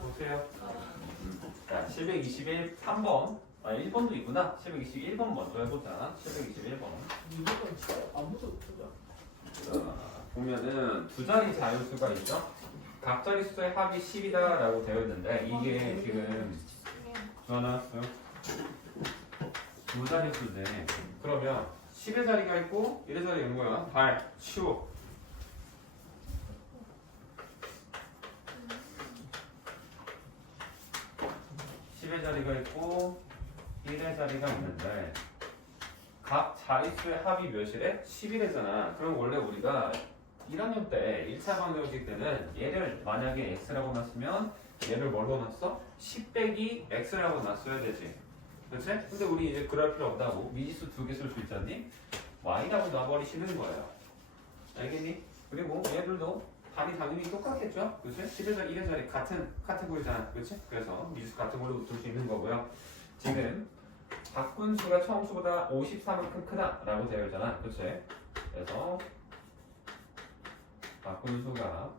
보세요. 자, 721 3번. 아, 1번도 있구나. 721번 먼저 해보자. 721번. 이거는 진짜 아무도 없어. 자, 보면은 두 자리 자연수가 있죠? 각 자릿수의 합이 10이다라고 되어 있는데 이게 지금 전화왔어요. 두 자릿수인데 그러면 10의 자리가 있고 1의 자리가 있는 거야. 발, 치워. 10의 자리가 있고 1의 자리가 있는데 각 자릿수의 합이 몇이래? 11이잖아. 그럼 원래 우리가 1학년 때 1차 방정식 때는 얘를 만약에 x라고 놨으면 얘를 뭘로 놨어? 10 빼기 x라고 놨어야 되지. 그렇지? 근데 우리 이제 그럴 필요 없다고. 미지수 두 개 쓸 수 있잖니? y라고 놔버리시는 거예요. 알겠니? 그리고 얘들도 답이 당연히 똑같겠죠? 그렇지? 10의 자리, 1의 자리 같은 카테고리잖아. 그렇지? 그래서 미지수 같은 걸로 둘 수 있는 거고요. 지금 박분수가 처음수보다 54만큼 크다 라고 되어 있잖아. 그렇지? 그래서 박분수가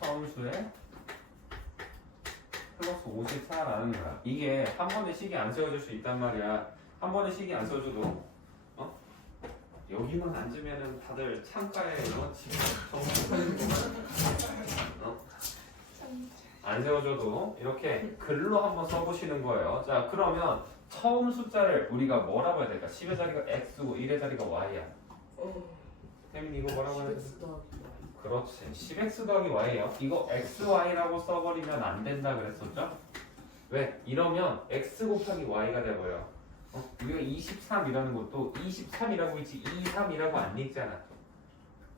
처음수에 플러스 54라는 거야. 이게 한 번에 식이 안 세워질 수 있단 말이야. 한 번에 식이 안 세워져도 여기만 앉으면은 다들 창가에 지금 안 세워줘도 이렇게 글로 한번 써보시는 거예요. 자, 그러면 처음 숫자를 우리가 뭐라고 해야 될까? 10의 자리가 x고 1의 자리가 y야. 혜민이 이거 뭐라고 해야 될까? 그렇지. 10x 더하기 y예요. 이거 xy라고 써버리면 안 된다 그랬었죠? 왜? 이러면 x 곱하기 y가 돼버려. 우리가 23이라는 것도 23이라고 있지 23이라고 안 읽잖아.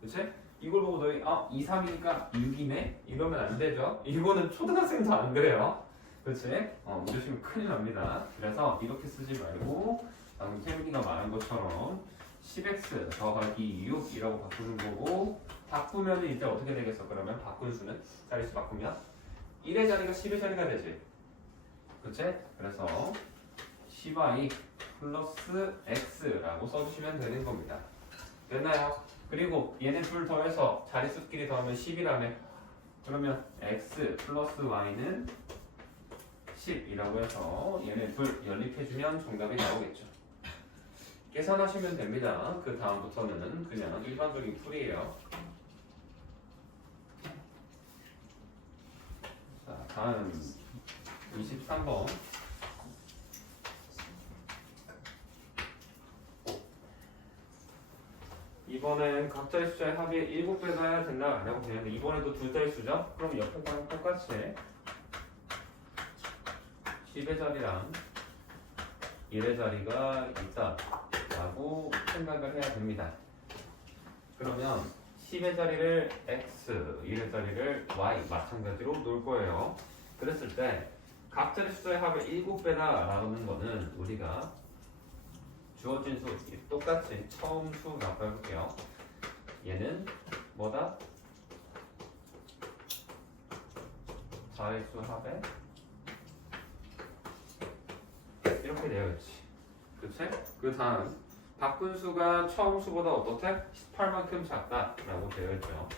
그치? 이걸 보고 너희 23이니까 6이네? 이러면 안 되죠? 이거는 초등학생도 안 그래요. 그치? 이러시면 큰일 납니다. 그래서 이렇게 쓰지 말고 방금 태민이가 말한 것처럼 10x 더하기 6이라고 바꾸는 거고 바꾸면 이제 어떻게 되겠어? 그러면 바꾼 수는 자릿수 바꾸면 1의 자리가 10의 자리가 되지. 그치? 그래서 10y 플러스 x라고 써주시면 되는 겁니다. 됐나요? 그리고 얘네 둘 더해서 자릿수끼리 더하면 10이라며. 그러면 x 플러스 y는 10이라고 해서 얘네 둘 연립해주면 정답이 나오겠죠. 계산하시면 됩니다. 그 다음부터는 그냥 일반적인 풀이에요. 자, 다음 23번. 이번엔 각자의 숫자의 합이 7배가 해야 된다 라고 되는데 이번에도 두 자리 수죠? 그럼 옆에 거랑 똑같이 10의 자리랑 1의 자리가 있다 라고 생각을 해야 됩니다. 그러면 10의 자리를 x, 1의 자리를 y 마찬가지로 놓을 거예요. 그랬을 때 각자의 숫자의 합을 7배다 라는 거는 우리가 주어진 수 똑같이 처음 수라고 해볼게요. 얘는 뭐다? 자릿수 합에 이렇게 되어 있지. 그치? 그 다음 바꾼 수가 처음 수보다 어떻게? 18만큼 작다라고 되어 있죠.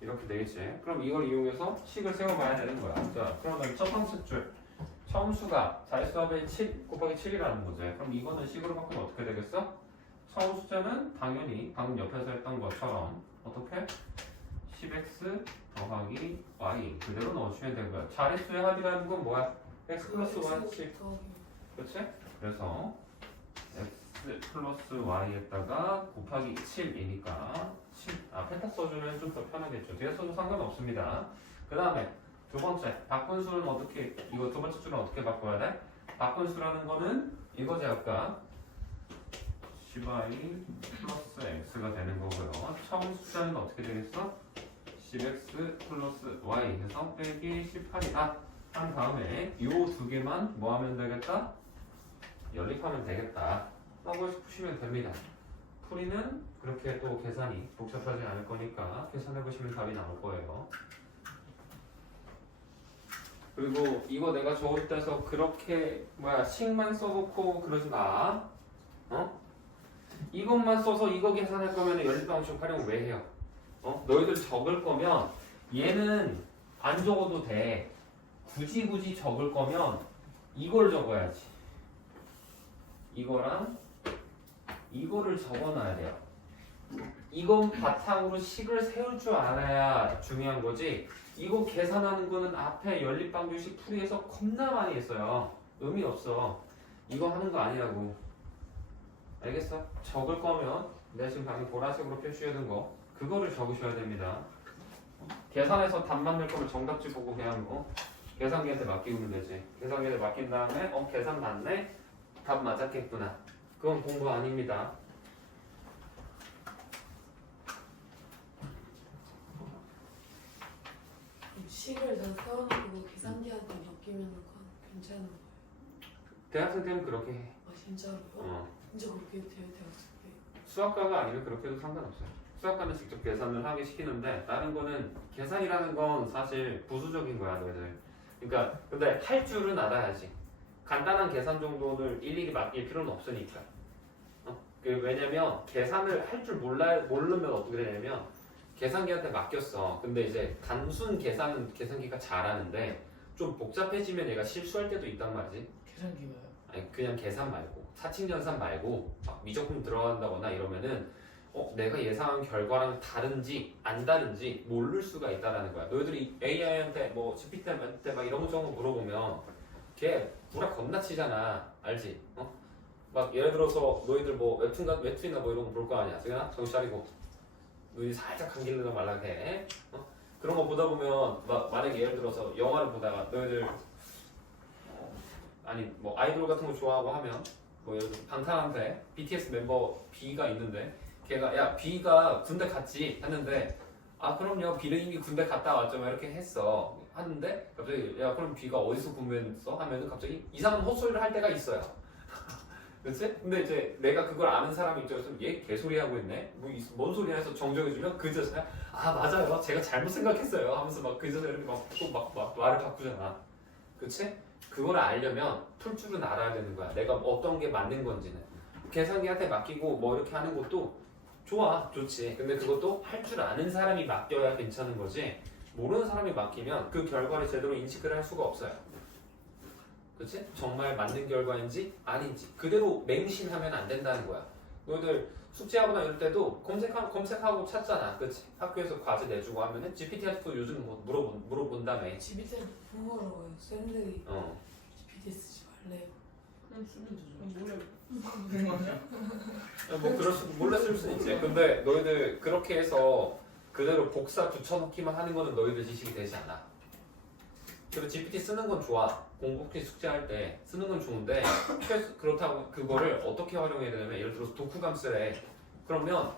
이렇게 되겠지. 그럼 이걸 이용해서 식을 세워봐야 되는 거야. 자, 그러면 첫 번째 줄 처음 수가 자릿수 합의 7 곱하기 7이라는 거지. 그럼 이거는 식으로 바꾸면 어떻게 되겠어? 처음 숫자는 당연히 방금 옆에서 했던 것처럼 어떻게? 10x 더하기 y 그대로 넣어주시면 되는 거야. 자릿수의 합이라는 건 뭐야? x 플러스 y 7. 그렇지? 그래서 x 플러스 y에다가 곱하기 7이니까 펜타 써주면 좀 더 편하겠죠. 뒤에 써도 상관없습니다. 그 다음에 두 번째 바꾼 수는 어떻게 이거 두 번째 줄은 어떻게 바꿔야 돼? 바꾼 수라는 거는 이거지 아까 10y 플러스 x가 되는 거고요. 처음 숫자는 어떻게 되겠어? 10x 플러스 y 해서 빼기 18이다 한 다음에 이 두 개만 뭐 하면 되겠다? 연립하면 되겠다 라고 푸시면 됩니다. 풀이는 그렇게 또 계산이 복잡하지 않을 거니까 계산해 보시면 답이 나올 거예요. 그리고 이거 내가 적을 때서 그렇게 식만 써놓고 그러지 마. 어? 이것만 써서 이거 계산할 거면 연립방식 활용 왜 해요? 너희들 적을 거면 얘는 안 적어도 돼. 굳이 적을 거면 이걸 적어야지. 이거랑 이거를 적어놔야 돼요. 이건 바탕으로 식을 세울 줄 알아야 중요한 거지. 이거 계산하는 거는 앞에 연립방정식 풀이해서 겁나 많이 했어요. 의미 없어. 이거 하는 거 아니라고. 알겠어? 적을 거면 내가 지금 방금 보라색으로 표시해둔 거 그거를 적으셔야 됩니다. 계산해서 답 만들 거면 정답지 보고 그냥 계산기한테 맡기면 되지. 계산기한테 맡긴 다음에 계산 맞네? 답 맞았겠구나. 그건 공부 아닙니다. 식을 다 세워놓고 계산기한테 맡기면 그건 괜찮은 거예요. 대학생 때는 그렇게 해. 아 진짜로요? 진짜 그렇게 돼요 대학생 때? 수학과가 아니면 그렇게 해도 상관없어요. 수학과는 직접 계산을 하게 시키는데 다른 거는 계산이라는 건 사실 부수적인 거야 너희들. 그러니까 근데 할 줄은 알아야지. 간단한 계산 정도를 일일이 맡길 필요는 없으니까. 왜냐면 계산을 할 줄 모르면 어떻게 되냐면 계산기한테 맡겼어. 근데 이제 단순 계산은 계산기가 잘하는데 좀 복잡해지면 얘가 실수할 때도 있단 말이지. 계산기가요? 아니 그냥 계산 말고 사칙연산 말고 막 미적분 들어간다거나 이러면은 내가 예상한 결과랑 다른지 안 다른지 모를 수가 있다라는 거야. 너희들이 AI한테 뭐 GPT한테 막 이런 거 저런 거 물어보면 걔 구라 겁나 치잖아. 알지? 막 예를 들어서 너희들 뭐 웹툰이나 뭐 이런 거 볼 거 아니야. 그냥 정신 차리고 눈이 살짝 감길래나 말라 해. 그런 거 보다 보면 막 만약에 예를 들어서 영화를 보다가 너희들 아니 뭐 아이돌 같은 거 좋아하고 하면 뭐 예를 들어 방탄한테 BTS 멤버 B가 있는데 걔가 야 B가 군대 갔지 했는데 아 그럼요 B는 이미 군대 갔다 왔죠 막 이렇게 했어 하는데 갑자기 야 그럼 B가 어디서 군대했어 하면은 갑자기 이상한 헛소리를 할 때가 있어요. 그치? 근데 이제 내가 그걸 아는 사람 입장에서 얘 개소리 하고 있네? 뭔 소리야 해서 정정해주면 그제서야 아 맞아요 제가 잘못 생각했어요 하면서 막 그제서 이렇게 막 말을 바꾸잖아. 그치? 그걸 알려면 풀 줄은 알아야 되는 거야. 내가 어떤 게 맞는 건지는. 계산기한테 맡기고 뭐 이렇게 하는 것도 좋지. 근데 그것도 할 줄 아는 사람이 맡겨야 괜찮은 거지. 모르는 사람이 맡기면 그 결과를 제대로 인식을 할 수가 없어요. 그치? 정말 맞는 결과인지 아닌지 그대로 맹신하면 안 된다는 거야. 너희들 숙제하거나 이럴 때도 검색하고 찾잖아. 그치? 학교에서 과제 내주고 하면은 GPT한테도 요즘 뭐 물어본다며. GPT한테 부모라고요. 쌤들이 GPT 쓰지 말래요. 그냥 쓰면 되죠. 몰래 뭐 몰래 쓸 수 있지. 근데 너희들 그렇게 해서 그대로 복사 붙여넣기만 하는 거는 너희들 지식이 되지 않아. 그리고 GPT 쓰는 건 좋아. 공부기 숙제할 때 쓰는 건 좋은데 그렇다고 그거를 어떻게 활용해야 되냐면 예를 들어서 독후감 쓰래. 그러면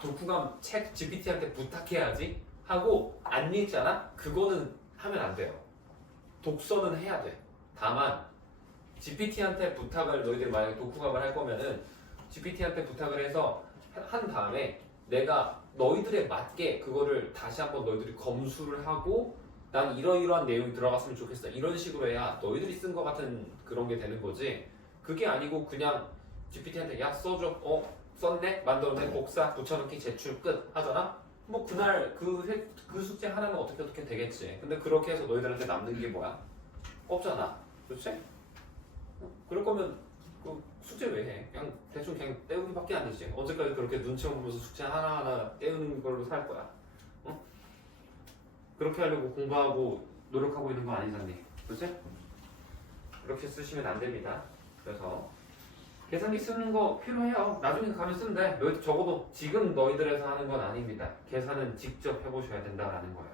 독후감 책 GPT한테 부탁해야지 하고 안 읽잖아? 그거는 하면 안 돼요. 독서는 해야 돼. 다만 GPT한테 부탁을 너희들이 만약에 독후감을 할 거면은 GPT한테 부탁을 해서 한 다음에 내가 너희들에 맞게 그거를 다시 한번 너희들이 검수를 하고 난 이러이러한 내용이 들어갔으면 좋겠어. 이런 식으로 해야 너희들이 쓴 거 같은 그런 게 되는 거지. 그게 아니고 그냥 GPT한테 야 써줘. 썼네? 만들어내? 복사, 붙여넣기, 제출, 끝 하잖아? 뭐 그날 그 숙제 하나는 어떻게 되겠지. 근데 그렇게 해서 너희들한테 남는 게 뭐야? 없잖아. 그렇지? 그럴 거면 그 숙제 왜 해? 그냥 대충 그냥 때우기밖에 안 되지. 언제까지 그렇게 눈치만 보면서 숙제 하나하나 때우는 걸로 살 거야? 그렇게 하려고 공부하고 노력하고 있는 거 아니잖니. 그치? 그렇게 쓰시면 안 됩니다. 그래서 계산기 쓰는 거 필요해요. 나중에 가면 쓰면 돼. 적어도 지금 너희들에서 하는 건 아닙니다. 계산은 직접 해보셔야 된다라는 거예요.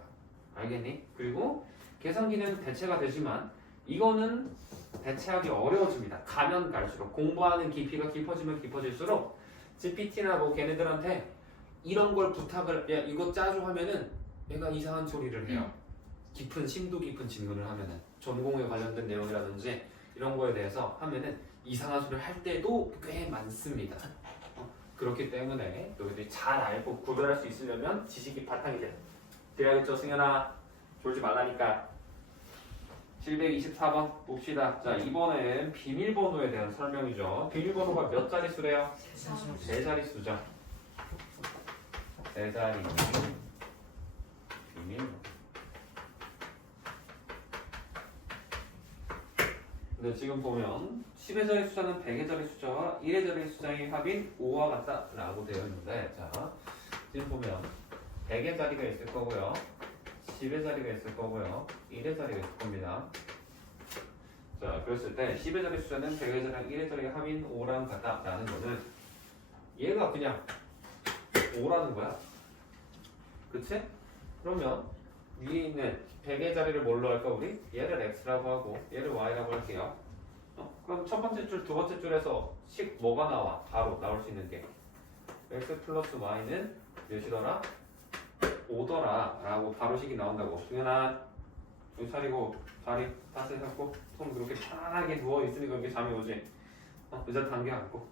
알겠니? 그리고 계산기는 대체가 되지만 이거는 대체하기 어려워집니다. 가면 갈수록 공부하는 깊이가 깊어지면 깊어질수록 GPT나 뭐 걔네들한테 이런 걸 부탁을 야 이거 짜줘 하면은 얘가 이상한 소리를 해요. 심도 깊은 질문을 하면은 전공에 관련된 내용이라든지 이런 거에 대해서 하면은 이상한 소리를 할 때도 꽤 많습니다. 그렇기 때문에 너희들이 잘 알고 구별할 수 있으려면 지식이 바탕이 돼야겠죠. 승현아 졸지 말라니까. 724번 봅시다. 자, 이번엔 비밀번호에 대한 설명이죠. 비밀번호가 몇 자릿수래요? 세 자릿수죠. 세 자리 비밀번호. 근데 지금 보면 10의 자리 숫자는 100의 자리 숫자와 1의 자리 숫자의 합인 5와 같다 라고 되어 있는데, 자 지금 보면 100의 자리가 있을 거고요, 10의 자리가 있을 거고요, 1의 자리가 있을 겁니다. 자, 그랬을 때 10의 자리 숫자는 100의 자리랑 1의 자리가 합인 5랑 같다 라는 거는 얘가 그냥 5라는 거야. 그치? 그러면 위에 있는 100의 자리를 뭘로 할까 우리? 얘를 x라고 하고 얘를 y라고 할게요. 그럼 첫 번째 줄, 두 번째 줄에서 식 뭐가 나와? 바로 나올 수 있는 게 x 플러스 y는 몇이더라? 5더라 라고 바로 식이 나온다고. 승현아, 정신 차리고 다리 따뜻히 잡고 손 그렇게 편하게 누워있으니까 이렇게 잠이 오지. 의자 당겨안고.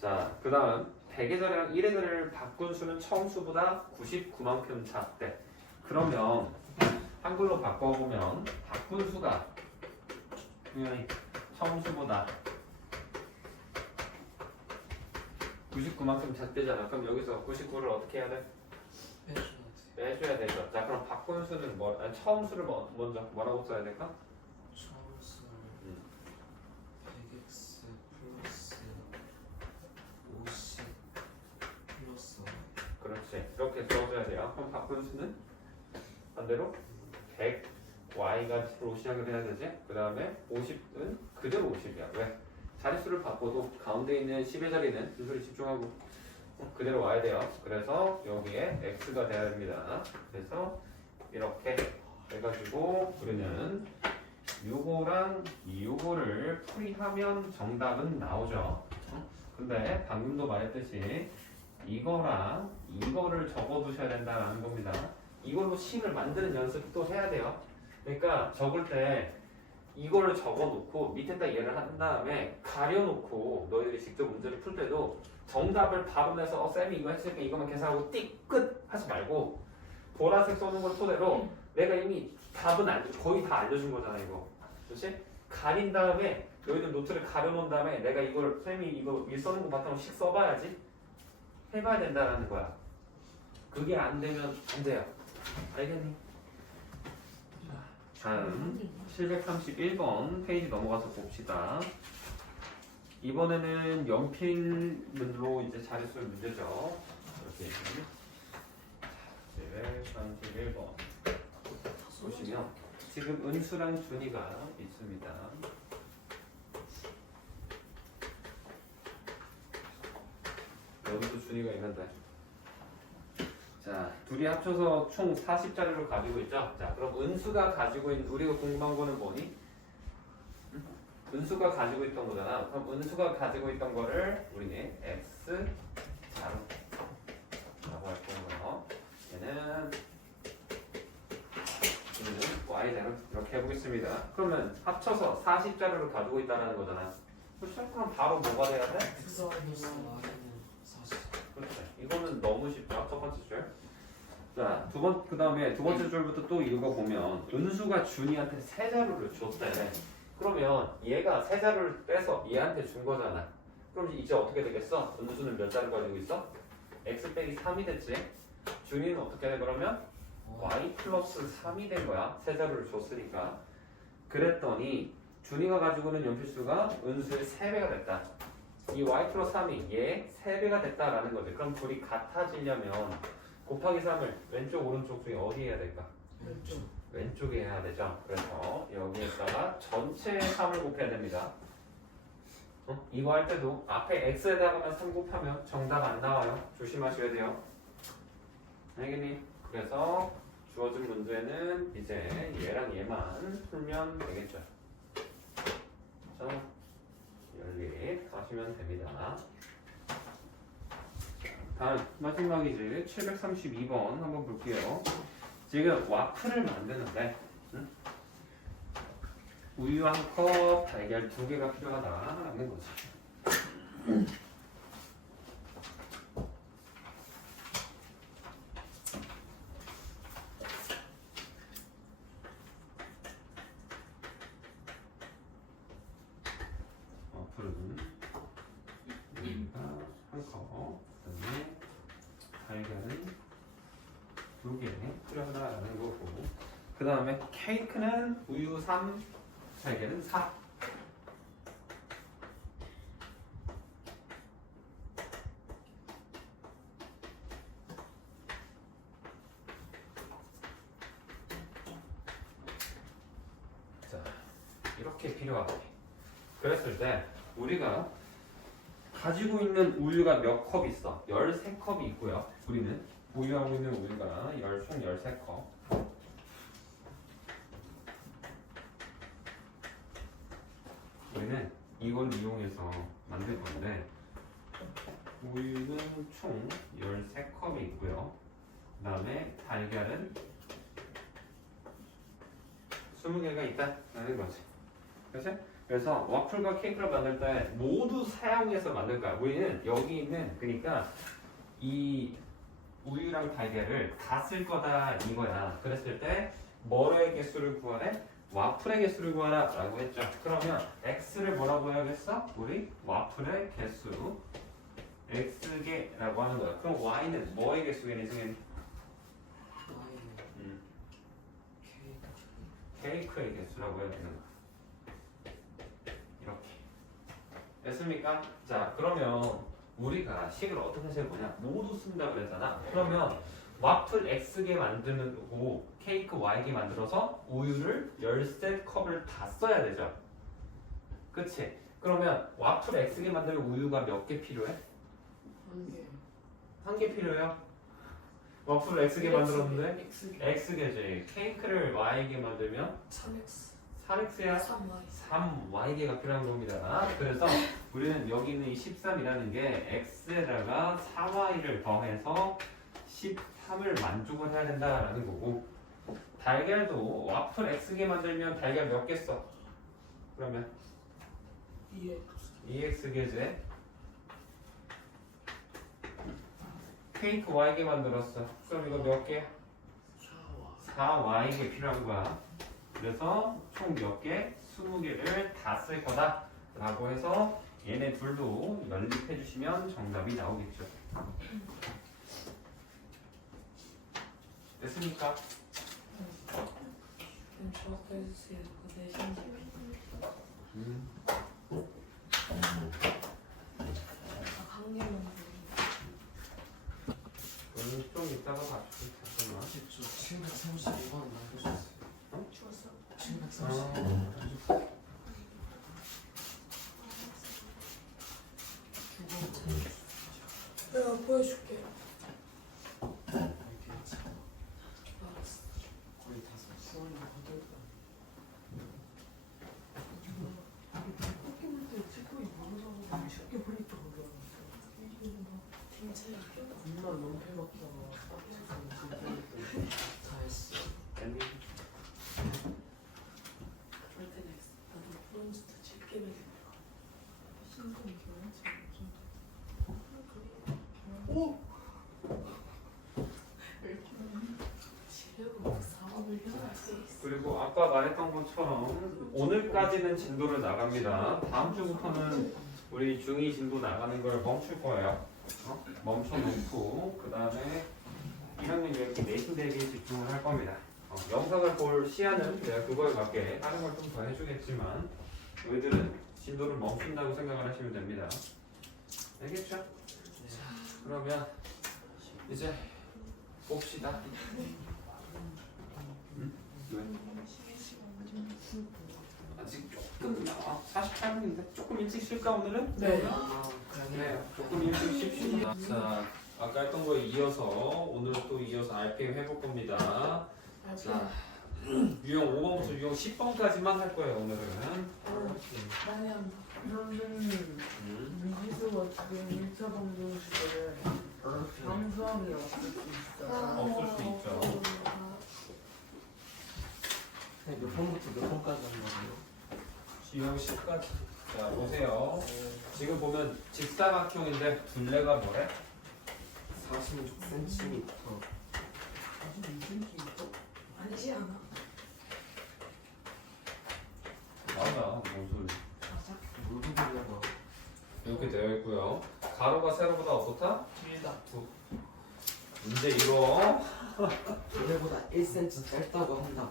자, 그 다음 100의 자리랑 1의 자리를 바꾼 수는 처음 수보다 99만큼 작대. 그러면 한글로 바꿔보면 바꾼 수가 분명히 처음 수보다 99만큼 작대잖아. 그럼 여기서 99를 어떻게 해야 돼? 빼줘야 되죠. 자, 그럼 바꾼 수는 뭐? 아니, 처음 수를 먼저 뭐라고 써야 될까? 처음 수는 100x 플러스 50 플러스 그렇지. 이렇게 써줘야 돼요. 그럼 바꾼 수는 반대로 100 y가로 시작을 해야 되지. 그 다음에 50은 그대로 50이야. 왜? 자릿수를 바꿔도 가운데 있는 10의 자리는 순서리 집중하고 그대로 와야 돼요. 그래서 여기에 x가 돼야 됩니다. 그래서 이렇게 해가지고 우리는 요거랑 요거를 풀이하면 정답은 나오죠. 근데 방금도 말했듯이 이거랑 이거를 적어두셔야 된다는 겁니다. 이걸로 식을 만드는 연습 또 해야 돼요. 그러니까 적을 때 이거를 적어놓고 밑에다 얘를 한 다음에 가려놓고 너희들이 직접 문제를 풀 때도 정답을 바로 내서 쌤이 이거 했으니까 이거만 계산하고 띡 끝 하지 말고 보라색 써는 걸 토대로 내가 이미 답은 거의 다 알려준 거잖아 이거. 그렇지? 가린 다음에 너희들 노트를 가려놓은 다음에 내가 이걸 쌤이 이거 일 써는 거 바탕으로 식 써봐야지 해봐야 된다는 거야. 그게 안 되면 안 돼요. 알겠니? 다음 731번 페이지 넘어가서 봅시다. 이번에는 연필로 이제 자릿수 문제죠. 이렇게 731번 보시면 지금 은수랑 준이가 있습니다. 여기도 준이가 있는데, 자, 둘이 합쳐서 총 40자리를 가지고 있죠. 자, 그럼 은수가 가지고 있는, 우리가 궁금한 거는 뭐니? 은수가 가지고 있던 거잖아. 그럼 은수가 가지고 있던 거를 우리는 x 자루라고 할 거고요. 얘는 y 자루 이렇게 해보겠습니다. 그러면 합쳐서 40자루를 가지고 있다는 거잖아. 그럼 바로 뭐가 돼야 돼? 플러스 y는 40 그렇지. 이거는 너무 쉽죠. 첫 번째 줄. 자, 그 다음에 두 번째 줄부터 또 읽어보면 은수가 준이한테 세 자루를 줬대. 그러면 얘가 세 자루를 빼서 얘한테 준 거잖아. 그럼 이제 어떻게 되겠어? 은수는 몇 자루 가지고 있어? x 빼기 3이 됐지. 준이는 어떻게 돼 그러면? y 플러스 3이 된 거야. 세 자루를 줬으니까. 그랬더니 준이가 가지고 있는 연필수가 은수의 3배가 됐다. 이 y 플러스 3이 얘 3배가 됐다라는 거지. 그럼 둘이 같아지려면 곱하기 3을 왼쪽 오른쪽 중에 어디 해야 될까? 왼쪽에 해야 되죠. 그래서 여기에다가 전체 3을 곱해야 됩니다. 이거 할 때도 앞에 x에다가만 3 곱하면 정답 안 나와요. 조심하셔야 돼요. 알겠니? 그래서 주어진 문제는 이제 얘랑 얘만 풀면 되겠죠. 자, 연립 하시면 됩니다. 다음 마지막이지. 732번 한번 볼게요. 지금 와플을 만드는데 우유 한 컵, 달걀 2개가 필요하다라는 거지. 2개 필요하다라는 거고 그 다음에 케이크는 우유 3, 달걀은 4. 자, 이렇게 필요하다. 그랬을 때 우리가 가지고 있는 우유가 몇 컵 있어? 13컵이 있고요. 우리는 보유하고 있는 우유가 총 13컵. 우리는 이걸 이용해서 만들 건데 우유는 총 13컵이 있고요. 그 다음에 달걀은 20개가 있다라는 거지. 그렇지? 그래서 와플과 케이크를 만들 때 모두 사용해서 만들 거야. 우리는 여기 있는 그러니까 이 우유랑 달걀을 다 쓸 거다 이거야. 그랬을 때 뭐의 개수를 구하래? 와플의 개수를 구하라 라고 했죠. 그러면 x를 뭐라고 해야겠어? 우리 와플의 개수 x개라고 하는 거야. 그럼 y는 뭐의 개수겠니 승현이? 와인은 케이크의 개수라고 해야 되는 거야. 이렇게 됐습니까? 자 그러면 우리가 식을 어떻게 하실 거냐? 모두 쓴다 그랬잖아. 그러면 와플 x개 만드는 거고 케이크 y개 만들어서 우유를 13컵을 다 써야 되죠. 그치? 그러면 와플 x개 만들면 우유가 몇 개 필요해? 한 개 필요해요? 와플 x개 만들었는데 x개지. 케이크를 y개 만들면 3x 4x야? 3y 3y개가 필요한 겁니다. 그래서 우리는 여기 있는 이 13이라는 게 x에다가 4y를 더해서 13을 만족을 해야 된다라는 거고 달걀도 와플 x개 만들면 달걀 몇 개 써? 그러면 2x개지. 케이크 y개 만들었어. 그럼 이거 몇 개? 4y개 필요한 거야. 그래서 총 몇 개? 20개를 다 쓸 거다 라고 해서 얘네 둘도 연립해 주시면 정답이 나오겠죠. 됐습니까? 좀 정확하게 해주세요. 그 내신지 한 개만 좀 이따가 봐줄게. 잠깐만. 735번 남겨주세요. 추웠어? 735번 내가 보여줄게. 알겠지. 알았어. 거의 다 썼어. 괜찮아. 다 했어. 앤디. 절대 냈어. 나도 브론즈도 7개면 지려고 사업을 해놨지. 그리고 아까 말했던 것처럼 오늘까지는 진도를 나갑니다. 다음 주부터는 우리 중2 진도 나가는 걸 멈출 거예요. 멈춰놓고 그 다음에 1학년 이렇게 내신 대비에 집중을 할 겁니다. 영상을 볼 시야는 내가 그거에 맞게 다른 걸 좀 더 해주겠지만 너희들은 진도를 멈춘다고 생각을 하시면 됩니다. 알겠죠? 그러면 이제 봅시다. 응? 왜? 아직 조금 48분인데 조금 일찍 쉴까 오늘은? 네. 네, 조금 일찍 쉽시다. 자, 아까 했던 거에 이어서 오늘 또 이어서 RPM 해볼 겁니다. 자, 유형 5번부터 유형 10번까지만 할 거예요 오늘은. 많이 한다. 선생님, 미지수가 지금 1차 방정식을 상수함이 없을 수 있어요. 없을 수 있죠. 몇 번부터 몇 번까지 하는 거예요? 유형 10까지. 자, 보세요. 지금 보면 직사각형인데 둘레가 뭐래? 46cm. 아니지 않아? 맞아, 뭔 소리. 모두 돌려봐. 이렇게 되어 있고요. 가로가 세로보다 어떻다? 길다. 문제 이거 얘보다 1cm 짧다고 한다.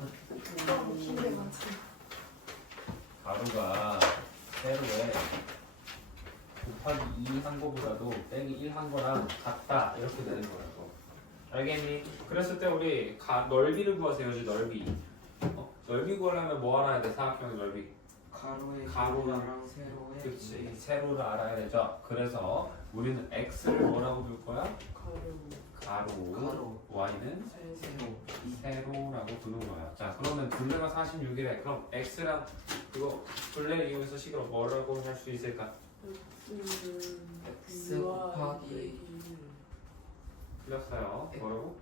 긴데 많지. 가루가 세로에 곱하기 2 한 거보다도 빼기 1 한 거랑 같다 이렇게 되는 거라고. 알겠니? 그랬을 때 우리 넓이를 구하세요. 넓이. 넓이 구하려면 뭐 알아야 돼? 사각형의 넓이. 가로의 가로랑 길이랑 세로의 그치. 길이. 세로를 알아야 되죠. 그래서 우리는 x를 뭐라고 둘 거야? 가로. y는 세로라고 두는 거야. 자, 그러면 둘레가 46이래. 그럼 x랑 그거 둘레 이용해서 식을 뭐라고 할 수 있을까? X 곱하기 틀렸어요. 뭐라고?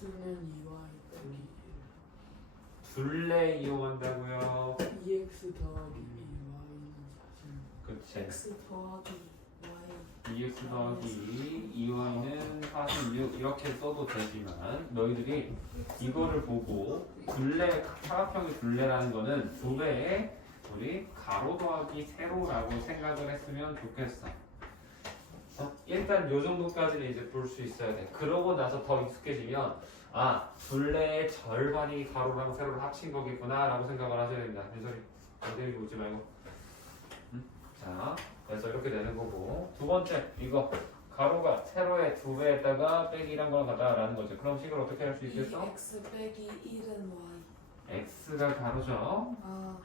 x는 2y 빼기 둘레 이용한다고요. 2x 더하기 2y는 40. 그치. X 더하기 Y. 2x 더하기 2y는 46 이렇게 써도 되지만 너희들이 이거를 보고 둘레 사각형의 둘레라는 거는 두 배의 우리 가로 더하기 세로라고 생각을 했으면 좋겠어. 일단 요 정도까지는 이제 볼 수 있어야 돼. 그러고 나서 더 익숙해지면 아 둘레의 절반이 가로랑 세로를 합친 거겠구나 라고 생각을 하셔야 됩니다. 민소리 어디 오지 말고. 자 그래서 이렇게 되는 거고 두 번째 이거 가로가 세로의 두 배에다가 빼기 1한 거랑 같다라는 거죠. 그럼 식을 어떻게 할 수 있겠어? 2X 빼기 1은 Y. x가 가로죠. 아,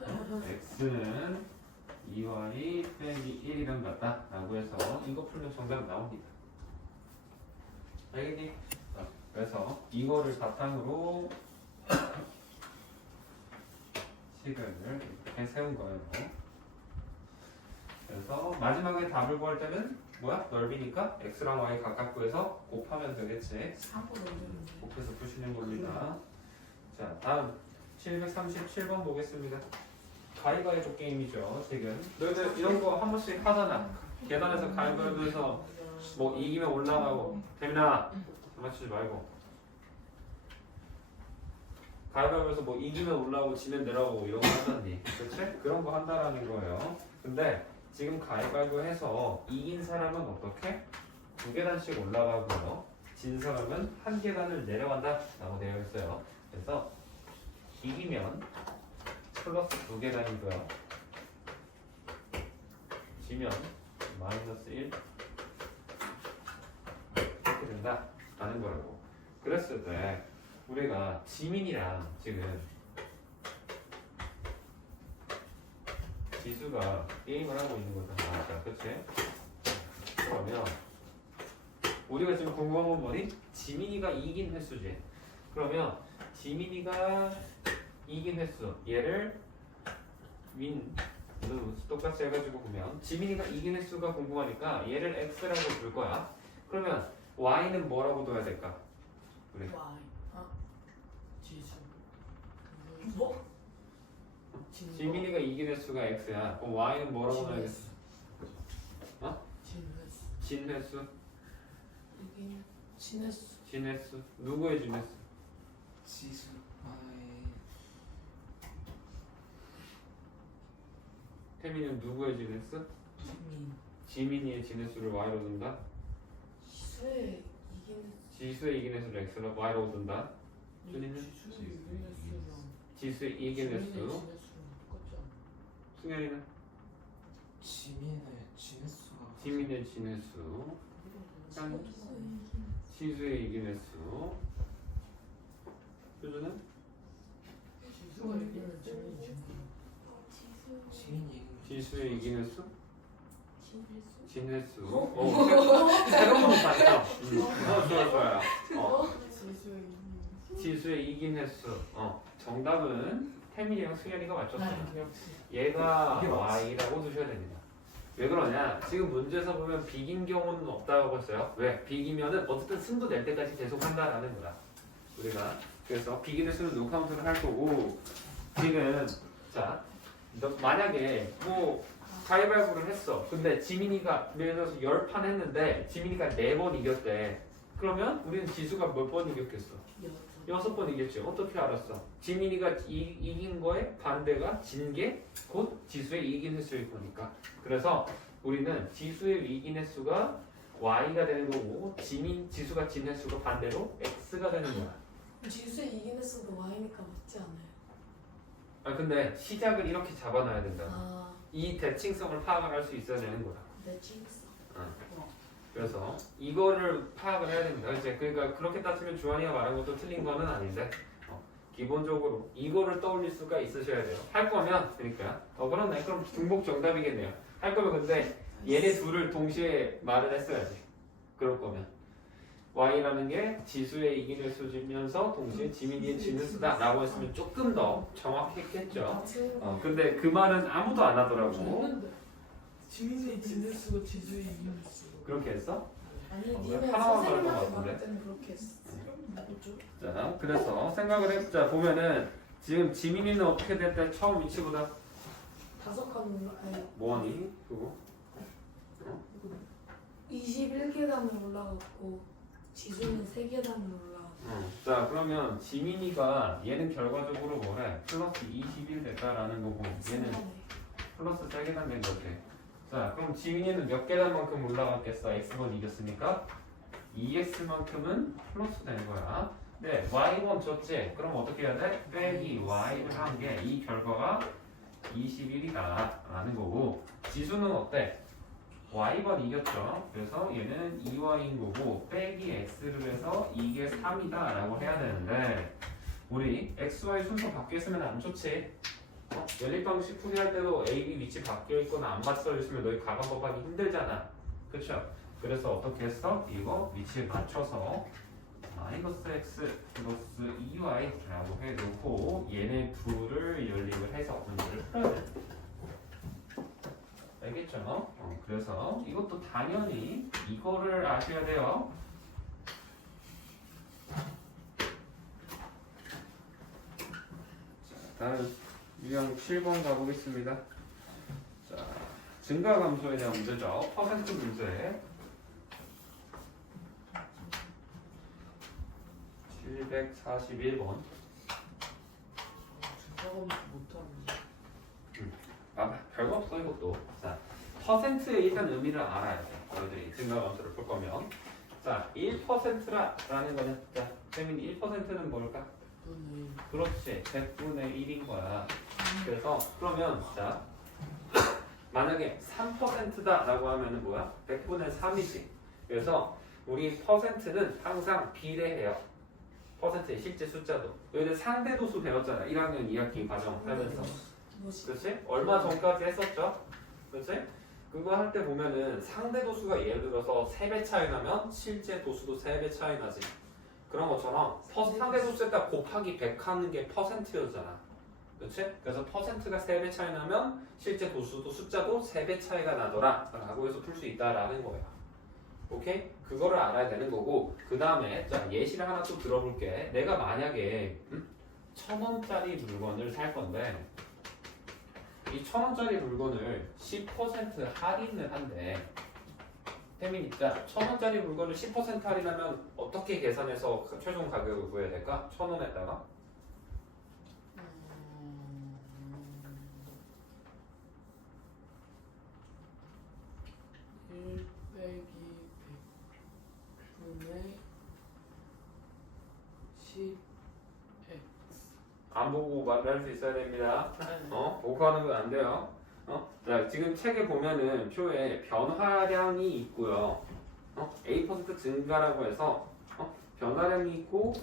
x는 2y 빼기 1이랑 같다 라고 해서 이거 풀면 정답 나옵니다. 알겠니? 그래서 이거를 바탕으로 식을 이렇게 세운 거예요. 그래서 마지막에 답을 구할 때는 뭐야? 넓이니까 x랑 y 가깝고 해서 곱하면 되겠지. 3번 어려운데. 곱해서 푸시는 겁니다. 자 다음 737번 보겠습니다. 가위바위보 게임이죠. 지금 너희들 이런 거 한 번씩 하잖아. 계단에서 가위바위보해서 뭐 이기면 올라가고. 태민아 장난치지 말고. 가위바위보에서 뭐 이기면 올라오고 지면 내려가고 이런 거 하잖니. 그치? 그런 거 한다라는 거예요. 근데 지금 가위바위보 해서 이긴 사람은 어떻게? 2계단씩 올라가고요. 진 사람은 1계단을 내려간다 라고 되어 있어요. 그래서 이기면 플러스 2계단이고요. 지면 마이너스 1 이렇게 된다 라는 거라고. 그랬을 때 우리가 지민이랑 지금 지수가 게임을 하고 있는 거다. 맞아, 그치? 그러면 우리가 지금 궁금한 건 뭐니? 지민이가 이긴 횟수지. 그러면 지민이가 이긴 횟수 얘를 똑같이 해가지고 보면 지민이가 이긴 횟수가 궁금하니까 얘를 x라고 줄 거야. 그러면 y는 뭐라고 둬야 될까? 우리 y 지수 뭐? 지민이가 이긴 횟수가 x야. 그럼 y는 뭐라고 놔야겠어? 진횟수 진 횟수? 여기는 진횟수. 진 횟수? 누구의 진 횟수? 지수 아예 태민이는 누구의 진 횟수? 지민 지민이의 진 횟수를 y로 둔다. 수에 이기는 지수의 이긴 횟수를 x로 y로 둔다. 준이는? 지수의 이긴 횟수랑 지수의 이긴 횟수. 지민의 진횟수랑 똑같지 않아? 승현이는? 지민의 진수가 지민의 진 횟수. 짠. 지수의 이긴 횟수. 효주는? 지수가 이기면 지민이 진거 지민이 지수의 이긴 횟수? 진횟수. 진 횟수. 새로운 건 봤죠? 좋아요. 지수의 지수의 이긴 횟수. 정답은 태민이랑 승현이가 맞췄어요. 역시 얘가 이게 맞지. y라고 두셔야 됩니다. 왜 그러냐? 지금 문제에서 보면 비긴 경우는 없다고 했어요. 왜? 비기면은 어쨌든 승부 낼 때까지 계속 한다라는 거다. 우리가 그래서 비긴 횟수는 노카운트를 할 거고 지금 자 너 만약에 뭐 가위바위보를 했어. 근데 지민이가 예를 들어서 10판 했는데 지민이가 4번 이겼대. 그러면 우리는 지수가 몇 번 이겼겠어? 6번 이겼지. 어떻게 알았어? 지민이가 이긴 거에 반대가 진 게 곧 지수의 이긴 횟수일 거니까. 그래서 우리는 지수의 이긴 횟수가 y가 되는 거고 지수가 진횟수가 반대로 x가 되는 거야. 지수에 이긴 했어도 Y니까 맞지 않아요? 아 근데 시작을 이렇게 잡아놔야 된다. 아, 이 대칭성을 파악을 할 수 있어야 되는 거야. 내 칭스. 그래서 이거를 파악을 해야 됩니다. 이제 그러니까 그렇게 따지면 주환이가 말한 것도 틀린 거는 아닌데 기본적으로 이거를 떠올릴 수가 있으셔야 돼요. 할 거면 그러니까 그렇네. 그럼 중복 정답이겠네요. 할 거면 근데 얘네 둘을 동시에 말을 했어야지. 그럴 거면 y라는 게 지수의 이긴 횟수면서 동시에 지민이의 진횟수다 라고 했으면 조금 더 정확했겠죠. 근데 그 말은 아무도 안 하더라고. 저는데 지민이 진횟수가 지수의 이긴횟수. 그렇게 했어? 아니, 왜 니네 하나만 선생님한테 말한 것 말할 같은데? 때는 그렇게 했어. 뭐죠? 자, 그래서 생각을 해보자. 보면은 지금 지민이는 어떻게 됐대? 처음 위치보다 5칸 아니 뭐하니? 그거? 21계단을 올라갔고 지수는 3계단을 올라갔고. 자, 그러면 지민이가 얘는 결과적으로 뭐래? 플러스 21 됐다라는 거고 얘는 플러스 3계단 된 거지. 자, 그럼 지민이는 몇 계단만큼 올라갔겠어? x번 이겼으니까 2x만큼은 플러스 되는 거야. 네, y1 줬지? 그럼 어떻게 해야 돼? 빼기 y를 한 게 이 결과가 21이다 라는 거고 지수는 어때? y번 이겼죠? 그래서 얘는 2y인 거고 빼기 x를 해서 이게 3이다 라고 해야 되는데 우리 x, y 순서 바뀌어 있으면 안 좋지? 연립방식 풀이할 때도 A, B 위치 바뀌어 있거나 안 맞춰 있으면 너희 가감 법하기 힘들잖아. 그쵸? 그래서 어떻게 했어? 이거 위치에 맞춰서 마이너스 x 플러스 2y라고 해놓고 얘네 둘을 연립을 해서 문제를 풀어야 돼. 알겠죠? 그래서 이것도 당연히 이거를 아셔야 돼요. 자, 다음 유형 7번 가보겠습니다. 자, 증가감소에 대한 문제죠. 퍼센트 문제. 741번. 생각하면서 못하는데. 별거 없어 이것도. 자, 퍼센트의 일단 의미를 알아야 돼. 너희들이 증가감소를 풀 거면. 자, 1%라는 거는 자, 재민 1%는 뭘까? 또는 그렇지. 100분의 1인 거야. 그래서 그러면 자, 만약에 3%다 라고 하면은 뭐야? 100분의 3이지. 그래서 우리 퍼센트는 항상 비례해요. 퍼센트의 실제 숫자도. 너희들 상대도수 배웠잖아. 1학년 2학기 과정 하면서. 뭐지? 그렇지? 얼마 전까지 했었죠? 그렇지? 그거 할 때 보면은 상대도수가 예를 들어서 3배 차이 나면 실제 도수도 3배 차이 나지. 그런 것처럼 상대도수에다 곱하기 100 하는 게 퍼센트였잖아. 그렇지? 그래서 퍼센트가 3배 차이 나면 실제 도수도 숫자도 3배 차이가 나더라 라고 해서 풀 수 있다라는 거야. 오케이? 그거를 알아야 되는 거고 그 다음에 자 예시를 하나 또 들어볼게. 내가 만약에 1,000원짜리 물건을 살 건데 이 1,000원짜리 물건을 10% 할인을 한대. 태민이 자 1,000원짜리 물건을 10% 할인하면 어떻게 계산해서 최종 가격을 구해야 될까? 1,000원에다가 1 빼기 100분의 10x. 안 보고 말을 할 수 있어야 됩니다. 보고 하는 건 안 돼요. 자, 지금 책에 보면은 표에 변화량이 있고요. A% 증가라고 해서 변화량이 있고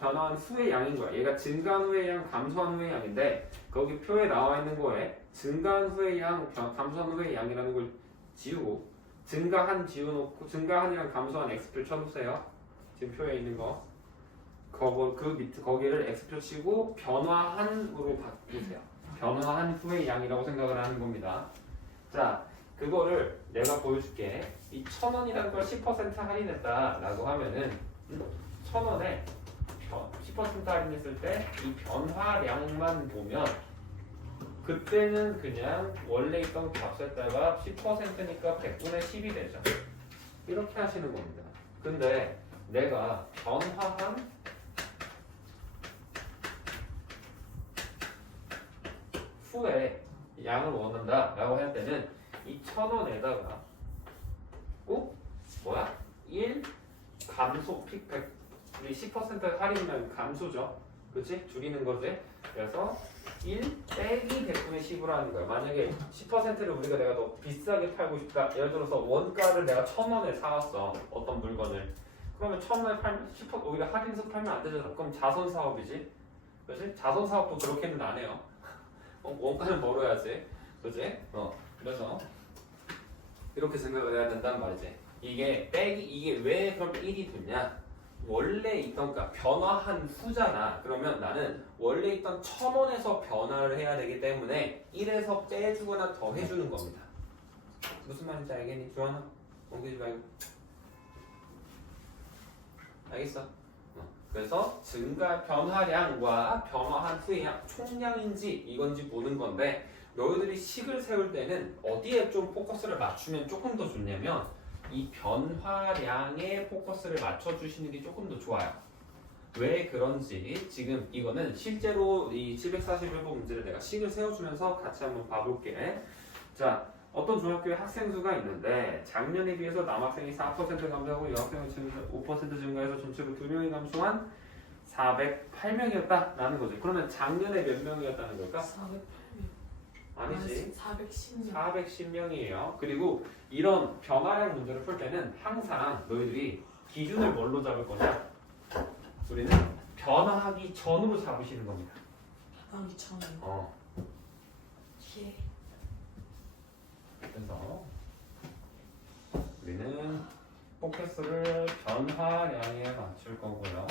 변화한 후의 양인 거야. 얘가 증가한 후의 양, 감소한 후의 양인데 거기 표에 나와 있는 거에 증가한 후의 양, 감소한 후의 양이라는 걸 지우고 증가한 지워놓고 증가한이랑 감소한 X표 쳐놓으세요. 지금 표에 있는 거. 그 밑에 거기를 X표 치고 변화한으로 바꾸세요. 변화한 후의 양이라고 생각을 하는 겁니다. 자, 그거를 내가 보여줄게. 이 1,000원이라는 걸 10% 할인했다라고 하면은 1,000원에 10% 할인했을 때 이 변화량만 보면 그때는 그냥 원래 있던 값에다가 10%니까 100분의 10이 되죠. 이렇게 하시는 겁니다. 근데 내가 변화한 후에 양을 원한다 라고 할 때는 이 1,000원에다가 꼭 뭐야? 1 감소 픽백 우리 10% 할인이면 감소죠. 그치? 줄이는 거지. 그래서 1 빼기 100분의 10으로 하는 거야. 만약에 10%를 우리가 내가 더 비싸게 팔고 싶다. 예를 들어서 원가를 내가 1,000원에 사왔어. 어떤 물건을. 그러면 1,000원에 팔면 10% 오히려 할인해서 팔면 안 되잖아. 그럼 자선 사업이지. 그치? 자선 사업도 그렇게는 안 해요. 원가는 벌어야지. 그치? 그래서 이렇게 생각을 해야 된다는 말이지. 이게 왜 그럼 1이 됐냐? 원래 있던 그러니까 변화한 후잖아. 그러면 나는 원래 있던 1,000원에서 변화를 해야 되기 때문에 1에서 빼주거나 더해주는 겁니다. 무슨 말인지 알겠니? 주환아? 엉키지 말고. 알겠어? 그래서 변화량과 변화한 후의 양, 총량인지 이건지 보는 건데 너희들이 식을 세울 때는 어디에 좀 포커스를 맞추면 조금 더 좋냐면 이 변화량에 포커스를 맞춰주시는 게 조금 더 좋아요. 왜 그런지 지금 이거는 실제로 이 741번 문제를 내가 식을 세워주면서 같이 한번 봐볼게. 자, 어떤 중학교에 학생 수가 있는데 작년에 비해서 남학생이 4% 감소하고 여학생이 5% 증가해서 전체로 2명이 감소한 408명이었다라는 거죠. 그러면 작년에 몇 명이었다는 걸까? 408명. 아니지. 410명. 410명이에요. 그리고 이런 변화량 문제를 풀 때는 항상 너희들이 기준을 뭘로 잡을 거냐? 우리는 변화하기 전으로 잡으시는 겁니다. 변화하기 전에. 예. 그래서 우리는 포커스를 변화량에 맞출 거고요.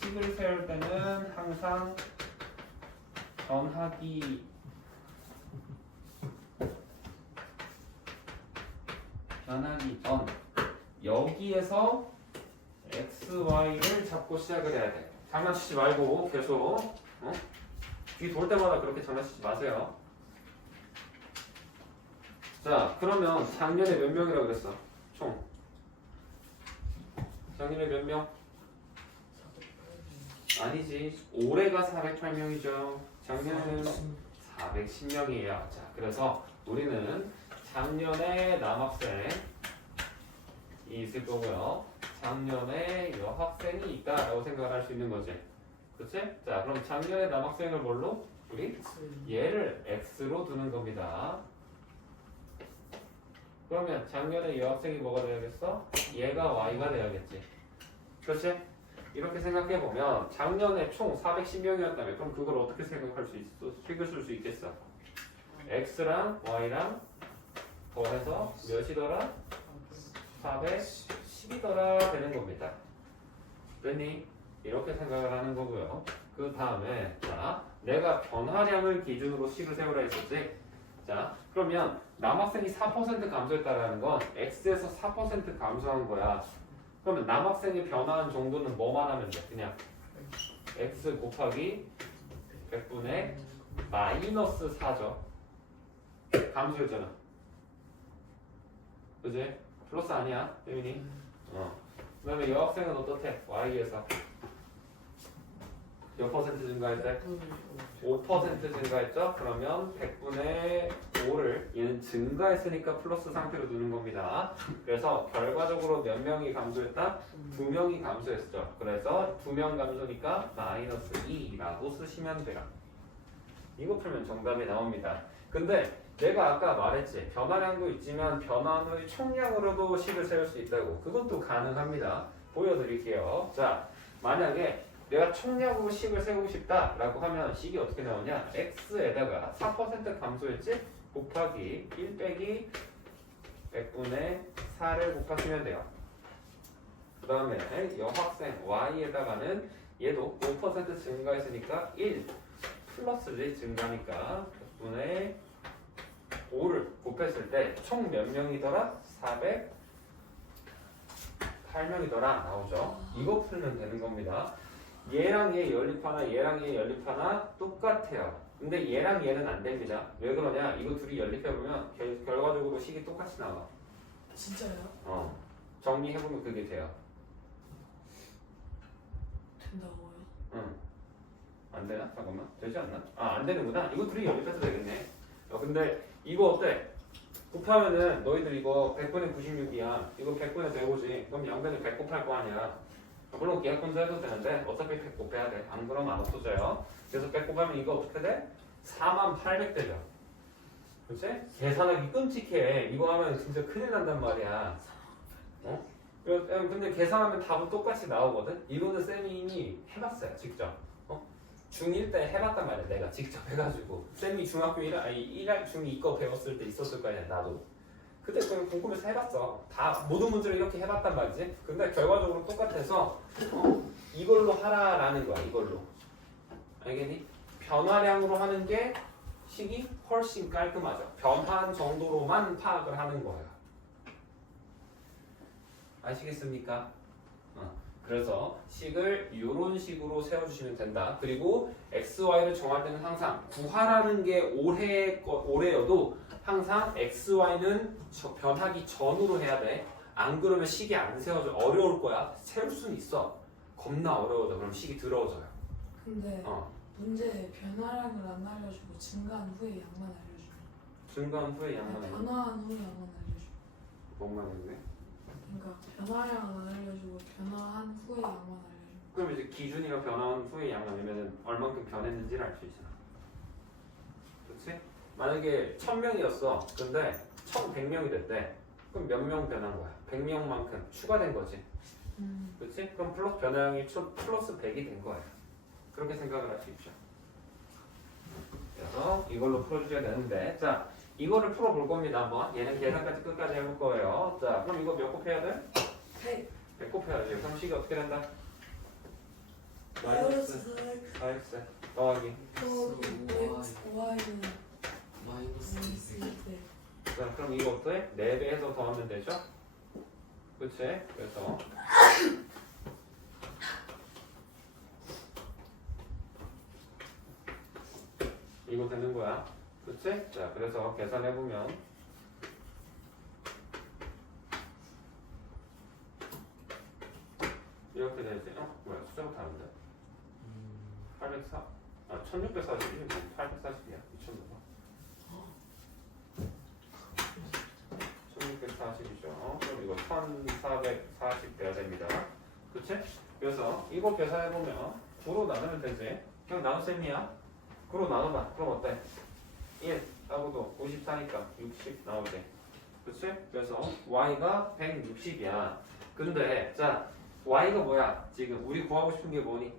식을 세울 때는 항상 변하기 전 여기에서 x, y를 잡고 시작을 해야 돼. 장난치지 말고 계속 뒤 돌 때마다 그렇게 장난치지 마세요. 자, 그러면 작년에 몇 명이라고 그랬어? 총. 작년에 몇 명? 아니지. 올해가 408명이죠. 작년에는 410명이에요. 자, 그래서 우리는 작년에 남학생이 있을 거고요. 작년에 여학생이 있다라고 생각을 할 수 있는 거지. 그치? 자, 그럼 작년에 남학생을 뭘로? 우리 얘를 x로 두는 겁니다. 그러면 작년에 여학생이 뭐가 돼야겠어? 얘가 y가 돼야겠지. 그렇지? 이렇게 생각해보면 작년에 총 410명이었다면 그럼 그걸 어떻게 생각할 수 있어? 식을 쓸 수 있겠어? x랑 y랑 더해서 몇이더라? 410이더라 되는 겁니다. 됐니? 이렇게 생각을 하는 거고요. 그 다음에 자, 내가 변화량을 기준으로 식을 세우라 했었지? 자, 그러면 남학생이 4% 감소했다라는 건 x에서 4% 감소한 거야. 그러면 남학생이 변화한 정도는 뭐만 하면 돼? 그냥 x 곱하기 100분의 마이너스 4죠. 감소했잖아. 그지? 플러스 아니야, 혜민이? 그 다음에 여학생은 어떻대? y에서 몇 퍼센트 증가했대? 5% 증가했죠? 그러면 100분의 5를 얘는 증가했으니까 플러스 상태로 두는 겁니다. 그래서 결과적으로 몇 명이 감소했다? 2명이 감소했죠. 그래서 2명 감소니까 마이너스 2라고 쓰시면 돼요. 이거 풀면 정답이 나옵니다. 근데 내가 아까 말했지. 변화량도 있지만 변화의 총량으로도 식을 세울 수 있다고. 그것도 가능합니다. 보여드릴게요. 자, 만약에 내가 총량으로 식을 세우고 싶다라고 하면 식이 어떻게 나오냐? x에다가 4% 감소했지? 곱하기 1 빼기 100분의 4를 곱하시면 돼요. 그 다음에 여학생 y에다가는 얘도 5% 증가했으니까 1 플러스 증가니까 100분의 5를 곱했을 때 총 몇 명이더라? 408명이더라 나오죠. 이거 풀면 되는 겁니다. 얘랑 얘 연립하나 얘랑 얘 연립하나 똑같아요. 근데 얘랑 얘는 안 됩니다. 왜 그러냐? 이거 둘이 연립해보면 결과적으로 식이 똑같이 나와. 진짜요? 정리해보면 그게 돼요. 된다고요? 응. 안 되나? 잠깐만. 되지 않나? 아, 안 되는구나. 이거 둘이 연립해서 되겠네. 근데 이거 어때? 곱하면은 너희들 이거 100분의 96이야. 이거 100분의 105지. 그럼 양변을 100 곱할 거 아니야. 물론 계약분수 해도 되는데 어차피 100 곱해야 돼. 안 그러면 안 없어져요. 그래서 100 곱하면 이거 어떻게 돼? 4800 되죠. 그치? 계산하기 끔찍해. 이거 하면 진짜 큰일 난단 말이야. 어? 근데 계산하면 답은 똑같이 나오거든? 이거는 쌤이 이미 해봤어요. 직접. 중1 때 해봤단 말이야. 내가 직접 해가지고. 쌤이 중학교 1학, 중2 거 배웠을 때 있었을 거 아니야. 나도. 그때 그냥 궁금해서 해봤어. 다 모든 문제를 이렇게 해봤단 말이지. 근데 결과적으로 똑같아서 이걸로 하라라는 거야. 이걸로. 알겠니? 변화량으로 하는 게 식이 훨씬 깔끔하죠. 변화한 정도로만 파악을 하는 거예요. 아시겠습니까? 그래서 식을 이런 식으로 세워주시면 된다. 그리고 x, y를 정할 때는 항상 구하라는 게 올해여도 항상 x, y는 변하기 전으로 해야 돼. 안 그러면 식이 안 세워져. 어려울 거야. 세울 수는 있어. 겁나 어려워져. 그럼 식이 더러워져요. 근데 문제 변화량을 안 알려주고 증가한 후에 양만 알려주고. 증가한 후에 양만 알려줘. 변화한 후에 양만 알려주고. 뭔만 했네? 그러니까 변화량은 안 알려주고 변화한 후에 양만 알려주고. 그럼 이제 기준이가 변화한 후에 양 아니면 얼만큼 변했는지를 알 수 있잖아. 그렇지? 만약에 1000명이었어. 근데 1100명이 됐대. 그럼 몇 명 변한 거야? 100명만큼 추가된 거지. 그렇지? 그럼 플러스 변화량이 플러스 100이 된 거예요. 그렇게 생각을 하십시오. 그래서 이걸로 풀어주셔야 되는데, 자, 이거를 풀어볼 겁니다. 한번 얘는 계산까지 끝까지 해볼 거예요. 자, 그럼 이거 몇 곱해야 돼? 100 곱해야지. 그럼 식이 어떻게 된다? 마이너스 4x 더하기. y는 마이너스 200. 자, 그럼 이거 어때? 4배 해서 더하면 되죠? 그치? 그래서 이거 되는 거야. 그치? 자, 그래서 계산해보면 이렇게 되지. 뭐야? 숫자가 다른데? 804. 1641이면 840이야. 미쳤나봐. 1640이죠. 그럼 이거 1440 돼야 됩니다. 그치? 그래서 이거 계산해보면 9로 나누면 되지. 그냥 나눗셈이야. 9로 나눠봐. 그럼 어때? 1 하고도 54니까 60 나오지. 그치? 그래서 y가 160이야. 근데 자, y가 뭐야? 지금 우리 구하고 싶은 게 뭐니?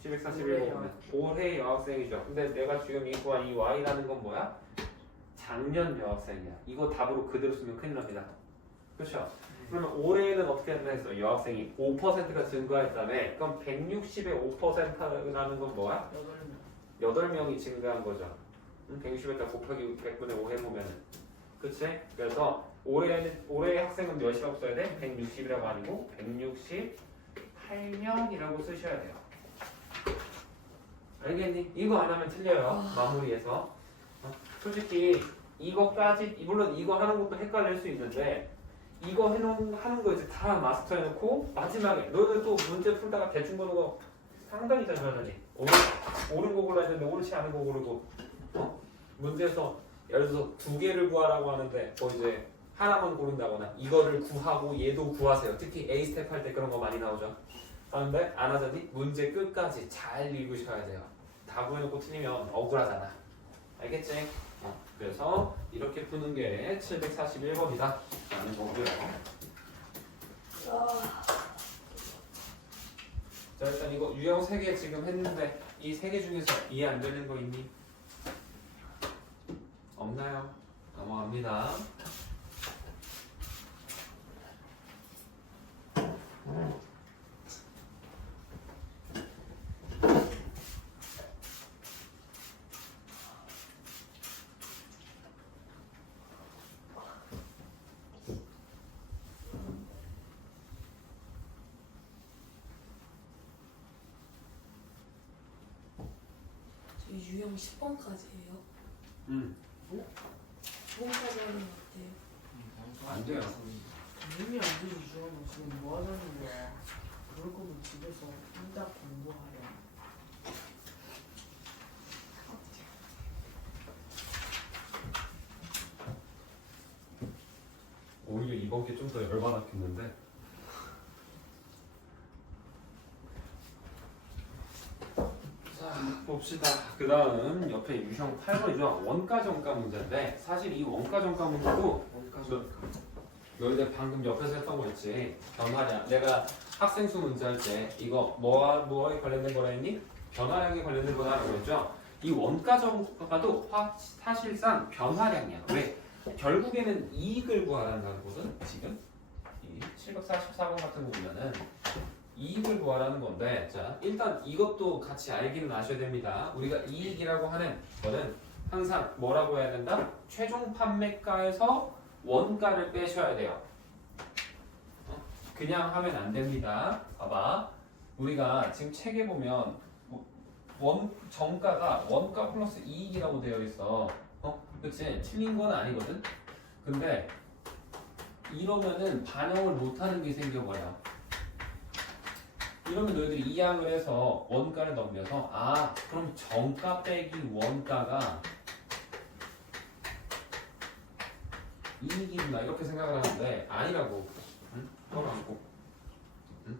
741 보면 올해 여학생이죠. 근데 내가 지금 이 구한 이 y라는 건 뭐야? 작년 여학생이야. 이거 답으로 그대로 쓰면 큰일 납니다. 그렇죠? 그러면 올해는 어떻게 된다 했어? 여학생이 5%가 증가했다며. 그럼 160의 5%라는 건 뭐야? 8명이 증가한 거죠. 160에다 곱하기 100분의 5 해보면은. 그치? 그래서 올해 학생은 몇이라고 써야 돼? 160이라고 아니고 168명이라고 쓰셔야 돼요. 알겠니? 이거 안 하면 틀려요. 마무리해서. 솔직히 이거까지, 물론 이거 하는 것도 헷갈릴 수 있는데 이거 하는 거 이제 다 마스터 해놓고 마지막에 너희들 또 문제 풀다가 대충 보는 거 상당히 잘 하지. 옳은 거 골라야 되는데 옳지 않은 거 고르고 문제에서 예를 들어서 2개를 구하라고 하는데 뭐 이제 하나만 고른다거나 이거를 구하고 얘도 구하세요. 특히 A 스텝 할 때 그런 거 많이 나오죠. 그런데 안 하더니 문제 끝까지 잘 읽으셔야 돼요. 다 구해놓고 틀리면 억울하잖아. 알겠지? 그래서 이렇게 푸는 게 741번이다 라는 거고요. 자, 일단 이거 유형 3개 지금 했는데 이 3개 중에서 이해 안 되는 거 있니? 없나요? 넘어갑니다. 유형 10번까지예요. 10번까지 하는 거 어때요? 안 돼요. 당연히 안 되지 주원아. 지금 뭐 하자는 거야. 그럴 거면 집에서 혼자 공부하래. 오히려 이번 게 좀 더 열받았겠는데. 자, 봅시다. 그 다음 옆에 유형 8번이죠. 원가 정가 문제인데 사실 이 원가 정가 문제도 너희들 방금 옆에서 했던 거 있지. 변화량. 내가 학생 수 문제 할 때 이거 뭐에 관련된 거라 했니? 변화량에 관련된 거라고 했죠. 이 원가 정가도 사실상 변화량이야. 왜? 결국에는 이익을 구하라는 거거든. 지금 이 744번 같은 거 보면은 이익을 구하라는 건데, 자 일단 이것도 같이 알기는 아셔야 됩니다. 우리가 이익이라고 하는 거는 항상 뭐라고 해야 된다? 최종 판매가에서 원가를 빼셔야 돼요. 그냥 하면 안 됩니다. 봐봐. 우리가 지금 책에 보면 정가가 원가 플러스 이익이라고 되어 있어. 그치? 틀린 건 아니거든. 근데 이러면은 반영을 못하는 게 생겨버려. 이러면 너희들이 이항을 해서 원가를 넘겨서 그럼 정가 빼기 원가가 이익이구나 이렇게 생각을 하는데 아니라고. 응? 그거라고. 응?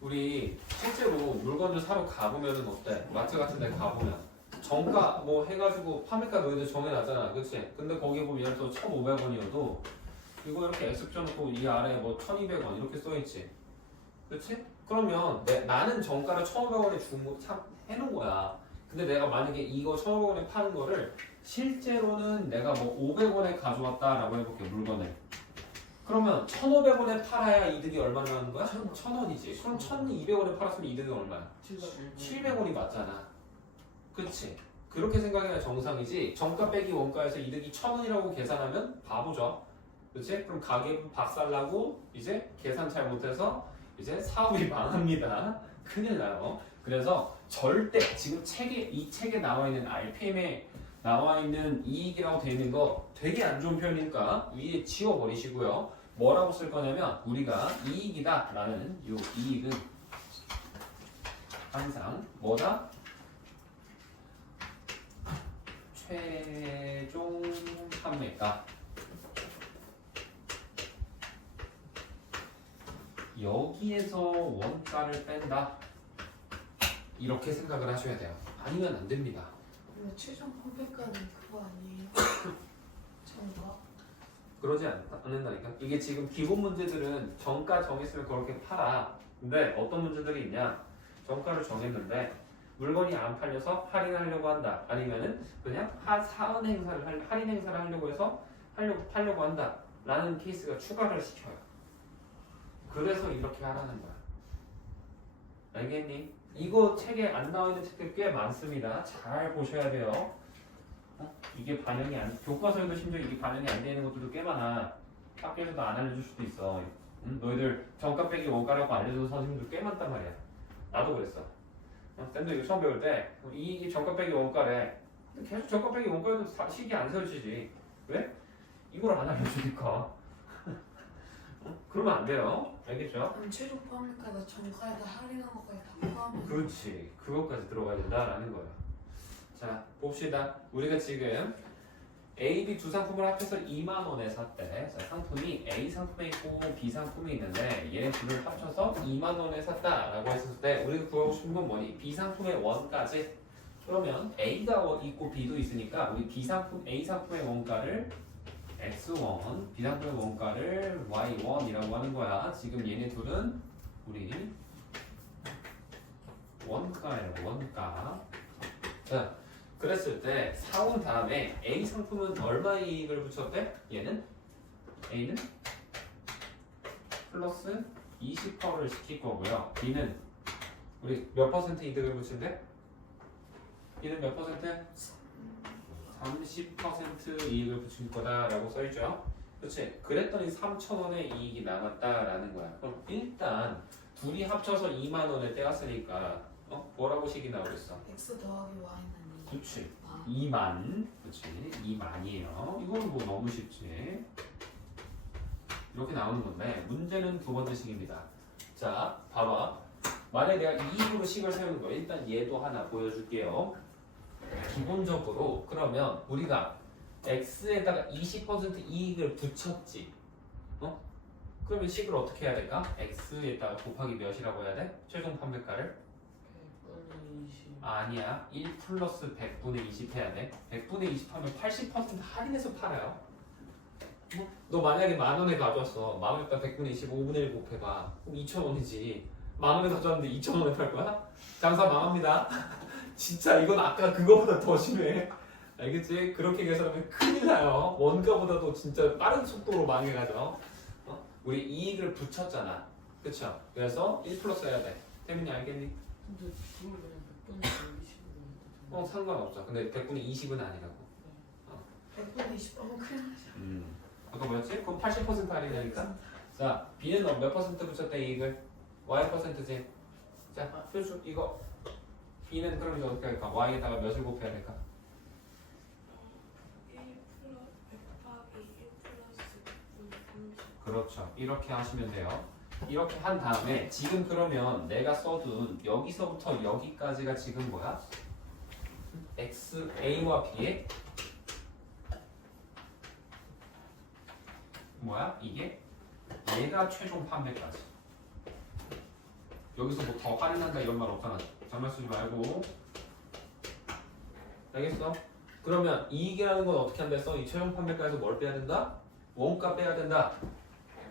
우리 실제로 물건을 사러 가보면은 어때? 마트 같은 데 가보면 정가 뭐 해가지고 판매가 너희들 정해놨잖아. 그치? 근데 거기 보면 예를 들어 1,500원이어도 이거 이렇게 X 붙여놓고 이 아래에 뭐 1,200원 이렇게 써있지. 그치? 그러면 나는 정가를 1,500원에 해놓은 거야. 근데 내가 만약에 이거 1,500원에 파는 거를 실제로는 내가 뭐 500원에 가져왔다라고 해볼게 물건을. 그러면 1,500원에 팔아야 이득이 얼마나 나는 거야? 1,000원이지. 그럼 1,200원에 팔았으면 이득이 얼마야? 700원이 맞잖아. 그치? 그렇게 생각해야 정상이지. 정가 빼기 원가에서 이득이 1,000원이라고 계산하면 바보죠. 그치? 그럼 가게부 박살나고 이제 계산 잘못해서 이제 사업이 망합니다. 큰일 나요. 그래서 절대 지금 이 책에 나와 있는 RPM에 나와 있는 이익이라고 되어 있는 거 되게 안 좋은 표현이니까 위에 지워버리시고요. 뭐라고 쓸 거냐면 우리가 이익이다 라는 이 이익은 항상 뭐다? 최종 판매가 여기에서 원가를 뺀다 이렇게 생각을 하셔야 돼요. 아니면 안 됩니다. 근데 최종 판매가는 그거 아니에요? 정가? 그러지 않는다니까. 이게 지금 기본 문제들은 정가 정했으면 그렇게 팔아. 근데 어떤 문제들이 있냐? 정가를 정했는데 물건이 안 팔려서 할인하려고 한다. 아니면은 그냥 할인 행사를 하려고 해서 팔려고 한다. 라는 케이스가 추가를 시켜요. 그래서 이렇게 하라는 거야. 알겠니? 이거 책에 안 나와 있는 책들 꽤 많습니다. 잘 보셔야 돼요. 이게 반영이 교과서에도 심지어 이게 반영이 안 되는 것들도 꽤 많아. 학교에서도 안 알려줄 수도 있어. 너희들 정가 빼기 원가라고 알려주는 선생님들 꽤 많단 말이야. 나도 그랬어. 쌤도 이거 처음 배울 때 이게 정가 빼기 원가래. 계속 정가 빼기 원가에도 식이 안 세워지지. 왜? 이걸 안 알려주니까. 그러면 안 돼요. 알겠죠? 그럼 최종 판매가가 정가에다 할인한 것까지 다 포함해. 그렇지. 그것까지 들어가야 된다라는 거예요. 자, 봅시다. 우리가 지금 A, B 두 상품을 합해서 2만 원에 샀대. 자, 상품이 A 상품에 있고 B 상품이 있는데 얘네 둘을 합쳐서 2만 원에 샀다라고 했을 때 우리가 구하고 싶은 건 뭐니? B 상품의 원가지. 그러면 A가 있고 B도 있으니까 우리 A 상품의 원가를 X1, B 상품의 원가를 Y1이라고 하는 거야. 지금 얘네 둘은 우리 원가예요. 원가. 자, 그랬을 때 사온 다음에 A 상품은 얼마 이익을 붙였대? 얘는 A는 플러스 20%를 시킬 거고요. B는 우리 몇 퍼센트 이득을 붙인대? B는 몇 퍼센트? 30% 이익을 붙일 거다라고 써있죠. 그렇지? 그랬더니 3,000원의 이익이 남았다라는 거야. 그럼 일단 둘이 합쳐서 2만 원을 떼었으니까 뭐라고 식이 나오겠어? X 더하기 Y는 그렇지. 2만. 그렇지. 2만이에요. 이건 뭐 너무 쉽지. 이렇게 나오는 건데 문제는 두 번째 식입니다. 자, 봐봐. 만약에 내가 이익으로 식을 세우는 거 일단 얘도 하나 보여줄게요. 기본적으로 그러면 우리가 X에다가 20% 이익을 붙였지. 그러면 식을 어떻게 해야 될까? x에다가 곱하기 몇이라고 해야 돼? 최종 판매가를? 100분의 20. 아니야. 1 플러스 100분의 20 해야 돼. 100분의 20 하면 80% 할인해서 팔아요. 너 만약에 10,000원에 가져왔어. 10,000원에다 100분의 20 5분의 1 곱해봐. 그럼 2,000원이지. 10,000원에 가져왔는데 2,000원에 팔 거야? 장사 망합니다. 진짜 이건 아까 그거보다 더 심해. 알겠지? 그렇게 계산하면 큰일 나요. 원가보다도 진짜 빠른 속도로 망해가죠. 우리 이익을 붙였잖아. 그쵸? 그래서 1 플러스 해야 돼. 태민이 알겠니? 근데 그걸 그냥 100분의 20으로 해도 상관없어. 근데 100분의 20은 아니라고. 100분의 20하면 큰일 나죠. 아까 뭐였지? 그럼 80% 할인하니까. 자, B는 몇 퍼센트 붙였대 이익을? Y 퍼센트지. 자, 표수 이거 B는 그럼 이제 어떻게 할까? Y에다가 몇을 곱해야 될까? 1 플러스 100 곱하기 1 플러스 30. 그렇죠. 이렇게 하시면 돼요. 이렇게 한 다음에 지금 그러면 내가 써둔 여기서부터 여기까지가 지금 뭐야? X, A와 B의 뭐야? 이게 얘가 최종 판매까지. 여기서 뭐 더 할인한다 이런 말 없잖아. 장난 쓰지 말고. 알겠어? 그러면 이익이라는 건 어떻게 한댔어? 이 최종 판매가에서 뭘 빼야 된다? 원가 빼야 된다.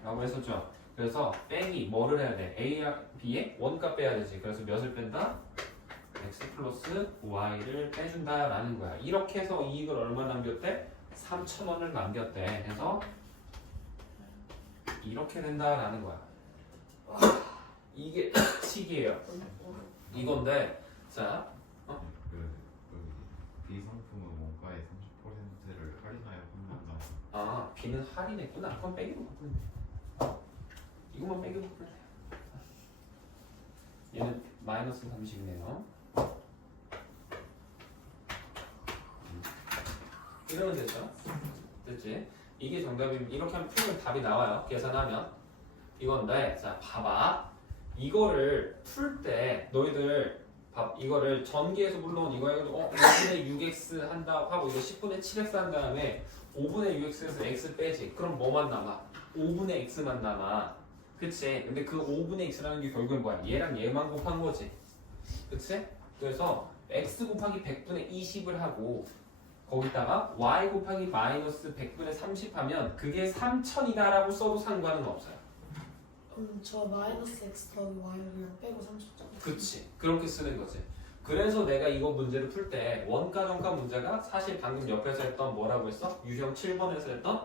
라고 했었죠. 그래서 빼기 뭐를 해야 돼? A와 B의 원가 빼야 되지. 그래서 몇을 뺀다? X 플러스 Y를 빼준다라는 거야. 이렇게 해서 이익을 얼마 남겼대? 3,000원을 남겼대. 그래서 이렇게 된다라는 거야. 이게 식이에요. 이건데, 자, 비상품은 원가의 30%를 할인하여 판매한다. 아, B는 할인했구나. 그럼 빼기로 바꾸면 돼. 이것만 빼기로 바꾸면 돼. 얘는 마이너스 30이네요. 이러면 되죠? 됐지? 이게 정답이면 이렇게 하면 풀면 답이 나와요. 계산하면 이건데, 자 봐봐. 이거를 풀 때 너희들 이거를 전기에서 물론 이거 해가지고 5분의 6x 한다고 하고 이거 10분의 7x 한 다음에 5분의 6x에서 x 빼지. 그럼 뭐만 남아? 5분의 x만 남아. 그치? 근데 그 5분의 x라는 게 결국엔 뭐야? 얘랑 얘만 곱한 거지. 그치? 그래서 x 곱하기 100분의 20을 하고 거기다가 y 곱하기 마이너스 100분의 30 하면 그게 3,000이다라고 써도 상관은 없어요. 저 마이너스 x 더하기 y를 그냥 빼고 30점. 그치. 그렇게 쓰는 거지. 그래서 내가 이거 문제를 풀 때 원가 정가 문제가 사실 방금 옆에서 했던 뭐라고 했어? 유형 7번에서 했던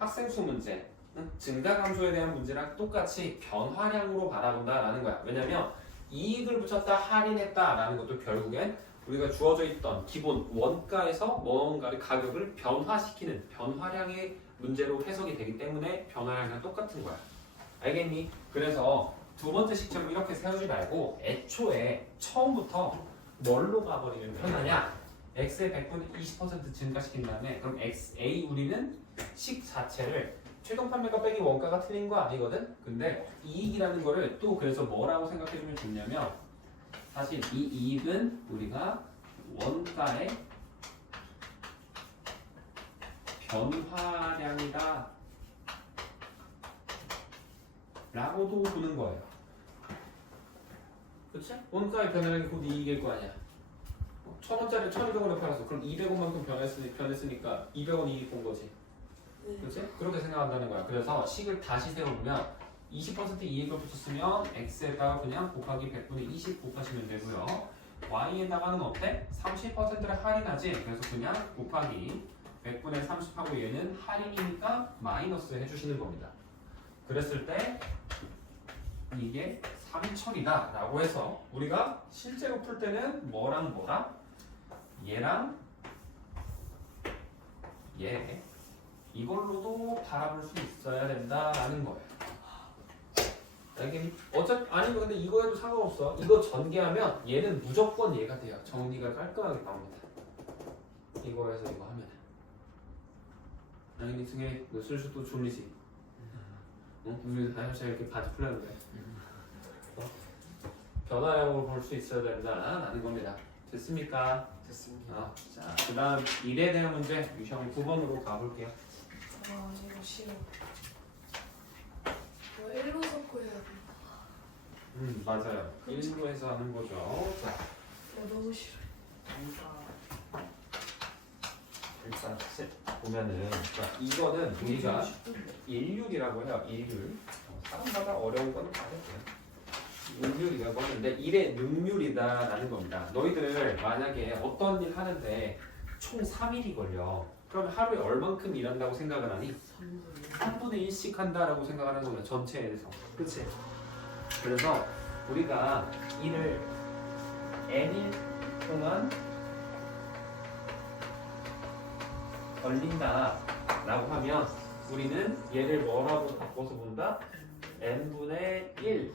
학생 수 문제. 응? 증가 감소에 대한 문제랑 똑같이 변화량으로 바라본다라는 거야. 왜냐면 이익을 붙였다 할인했다라는 것도 결국엔 우리가 주어져 있던 기본 원가에서 뭔가를 가격을 변화시키는 변화량의 문제로 해석이 되기 때문에 변화량이랑 똑같은 거야. 알겠니? 그래서 두 번째 시점을 이렇게 세우지 말고 애초에 처음부터 뭘로 가버리면 편하냐? x의 100분의 20% 증가시킨 다음에 그럼 A 우리는 식 자체를 최종 판매가 빼기 원가가 틀린 거 아니거든? 근데 이익이라는 거를 또 그래서 뭐라고 생각해주면 좋냐면 사실 이 이익은 우리가 원가의 변화량이다 라고도 보는 거예요. 그치? 원가의 변화량이 곧 이익일 거 아니야. 1,000원짜리 1,200원에 팔았어. 그럼 200원만큼 변했으니까 200원 이익 본 거지. 네. 그치? 그렇게 생각한다는 거야. 그래서 식을 다시 세우면 20% 이익을 붙였으면 x에다가 그냥 곱하기 100분의 20 곱하시면 되고요. y에다가는 어때? 30%를 할인하지. 그래서 그냥 곱하기 100분의 30하고 얘는 할인이니까 마이너스 해주시는 겁니다. 그랬을 때 이게 3,000이다 라고 해서 우리가 실제로 풀 때는 뭐랑 뭐랑 얘랑 얘 이걸로도 바라볼 수 있어야 된다라는 거예요. 알겠니? 아니면 근데 이거 해도 상관없어. 이거 전개하면 얘는 무조건 얘가 돼요. 정리가 깔끔하게 나옵니다. 이거 해서 이거 하면 알겠니? 승혜 너 슬슬 또 졸리지? 응? 우리 다이어트 이렇게 바지 풀렸는데 변화량으로 볼 수 있어야 된다라는 겁니다. 됐습니까? 됐습니다. 자, 그 다음 일에 대한 문제 유형 9번으로 가볼게요. 아 이거 싫어. 맞아요. 1부에서 하는 거죠. 자, 나 너무 싫어. 일단 보면은 자, 이거는 우리가 일률이라고 해요. 일률. 사람마다 어려운 건 다르고요. 일률이라고 하는데 일의 능률이다라는 겁니다. 너희들 만약에 어떤 일 하는데 총 3일이 걸려. 그럼 하루에 얼만큼 일한다고 생각을 하니? 3분의 1씩 한다라고 생각하는 거예요. 전체에서. 그치? 그래서 우리가 일을 n일 동안 걸린다라고 하면 우리는 얘를 뭐라고 바꿔서 본다? n분의 1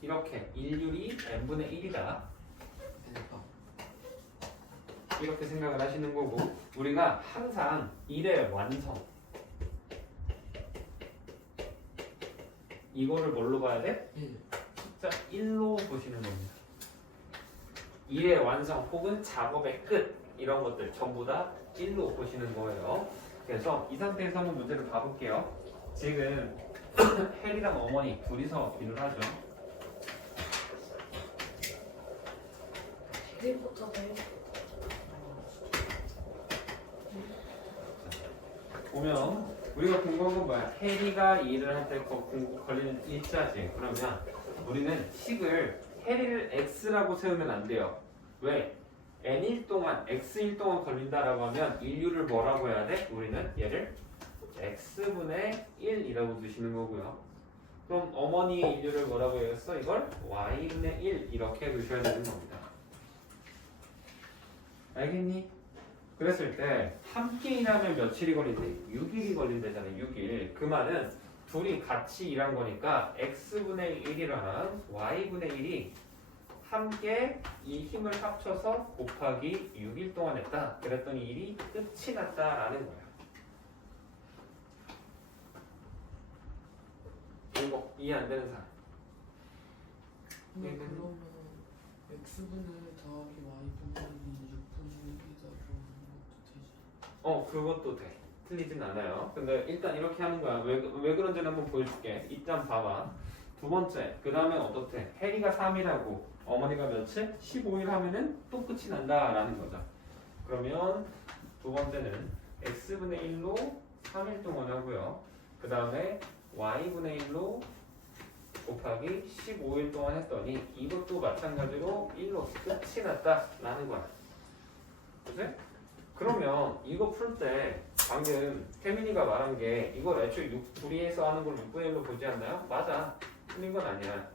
이렇게 일률이 n분의 1이다 이렇게 생각을 하시는 거고 우리가 항상 일의 완성 이거를 뭘로 봐야 돼? 숫자 1로 보시는 겁니다. 일의 완성 혹은 작업의 끝 이런 것들 전부 다 1로 보시는 거예요. 그래서 이 상태에서 한번 문제를 봐볼게요. 지금 헬이랑 어머니 둘이서 일을 하죠. 해리포터네. 보면 우리가 궁금한 건 뭐야? 해리가 일을 할 때 걸리는 일자지. 그러면 우리는 식을 해리를 x라고 세우면 안 돼요. 왜? n일 동안 x일 동안 걸린다라고 하면 인류를 뭐라고 해야 돼? 우리는 얘를 x분의 1이라고 두시는 거고요. 그럼 어머니의 인류를 뭐라고 해야겠어? 이걸 y분의 1 이렇게 두셔야 되는 겁니다. 알겠니? 그랬을 때 함께 일하면 며칠이 걸린대? 6일이 걸린대잖아요. 6일. 그 말은 둘이 같이 일한 거니까 x분의 1이랑 y분의 1이 함께 이 힘을 합쳐서 곱하기 6일 동안 했다. 그랬더니 일이 끝이 났다라는 거야. 이거 이해 안 되는 사람? 근데 그러면 x분의 더하기 y분의 6분의 1이다 그러는 것도 되지? 그것도 돼. 틀리진 않아요. 근데 일단 이렇게 하는 거야. 왜 그런지는 한번 보여줄게. 일단 봐봐. 두 번째, 그 다음에 어떻대? 해리가 3일하고 어머니가 며칠? 15일 하면은 또 끝이 난다라는 거죠. 그러면 두 번째는 x분의 1로 3일 동안 하고요. 그 다음에 y분의 1로 곱하기 15일 동안 했더니 이것도 마찬가지로 1로 끝이 났다라는 거야. 그치? 그러면 이거 풀 때 방금 태민이가 말한 게 이걸 애초에 둘이 해서 하는 걸 6분의 1로 보지 않나요? 맞아. 틀린 건 아니야.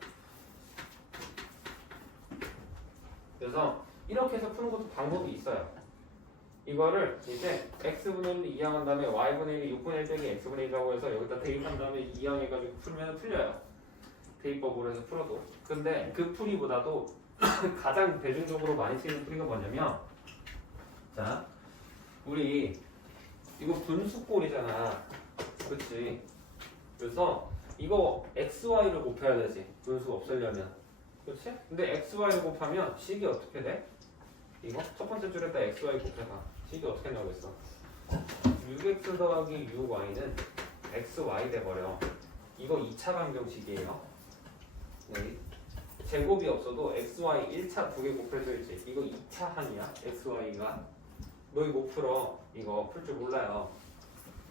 그래서 이렇게 해서 푸는 것도 방법이 있어요. 이거를 이제 x분의 1을 이항한 다음에 y분의 1이 6분의 1 빼기 x분의 1이라고 해서 여기다 대입한 다음에 이항해가지고 풀면 틀려요. 대입법으로 해서 풀어도. 근데 그 풀이보다도 가장 대중적으로 많이 쓰이는 풀이가 뭐냐면 자 우리 이거 분수꼴이잖아. 그치? 그래서 이거 xy를 곱해야 되지. 분수 없애려면. 그치? 근데 xy를 곱하면 식이 어떻게 돼? 이거 첫 번째 줄에다 xy 곱해봐. 식이 어떻게 나오겠어? 6x 더하기 6y는 xy 돼버려. 이거 2차 방정식이에요. 네. 제곱이 없어도 xy 1차 두 개 곱해줘야지. 이거 2차 항이야. xy가. 너 이거 못 풀어. 이거 풀 줄 몰라요.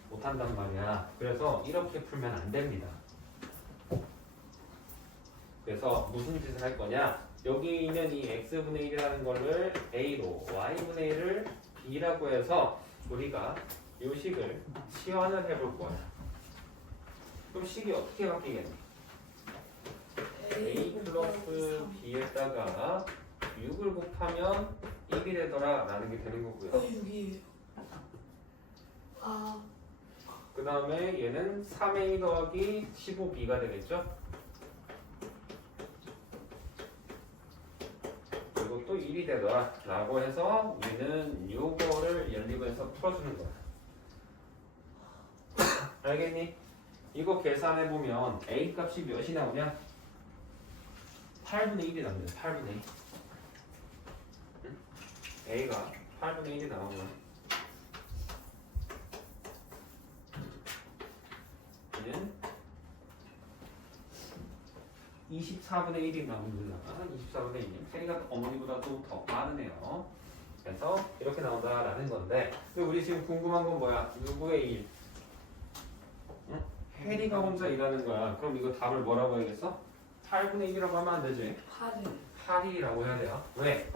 못한단 말이야. 그래서 이렇게 풀면 안 됩니다. 그래서 무슨 짓을 할 거냐? 여기 있는 이 x분의 1이라는 거를 a로 y분의 1을 b라고 해서 우리가 이 식을 치환을 해볼 거야. 그럼 식이 어떻게 바뀌겠니? a 플러스 b에다가 6을 곱하면 1이 되더라 라는 게 되는 거고요. 6이에요. 아, 그 다음에 얘는 3a 더하기 15b가 되겠죠? 이것도 1이 되더라 라고 해서 우리는 요거를 연립해서 풀어주는 거야. 알겠니? 이거 계산해보면 a 값이 몇이 나오냐? 8분의 1이 나옵니다. 8분의 1. 응? a가 8분의 1이 나오면 얘는 24분의 1이 나옵니다. 24분의 1. 혜리가 어머니보다도 더 빠르네요. 그래서 이렇게 나온다라는 건데, 근데 우리 지금 궁금한 건 뭐야? 누구의 일? 응? 혜리가 혼자 일하는 거야. 그럼 이거 답을 뭐라고 해야겠어? 8분의 1이라고 하면 안 되지. 8일. 8이라고 해야 돼요. 왜?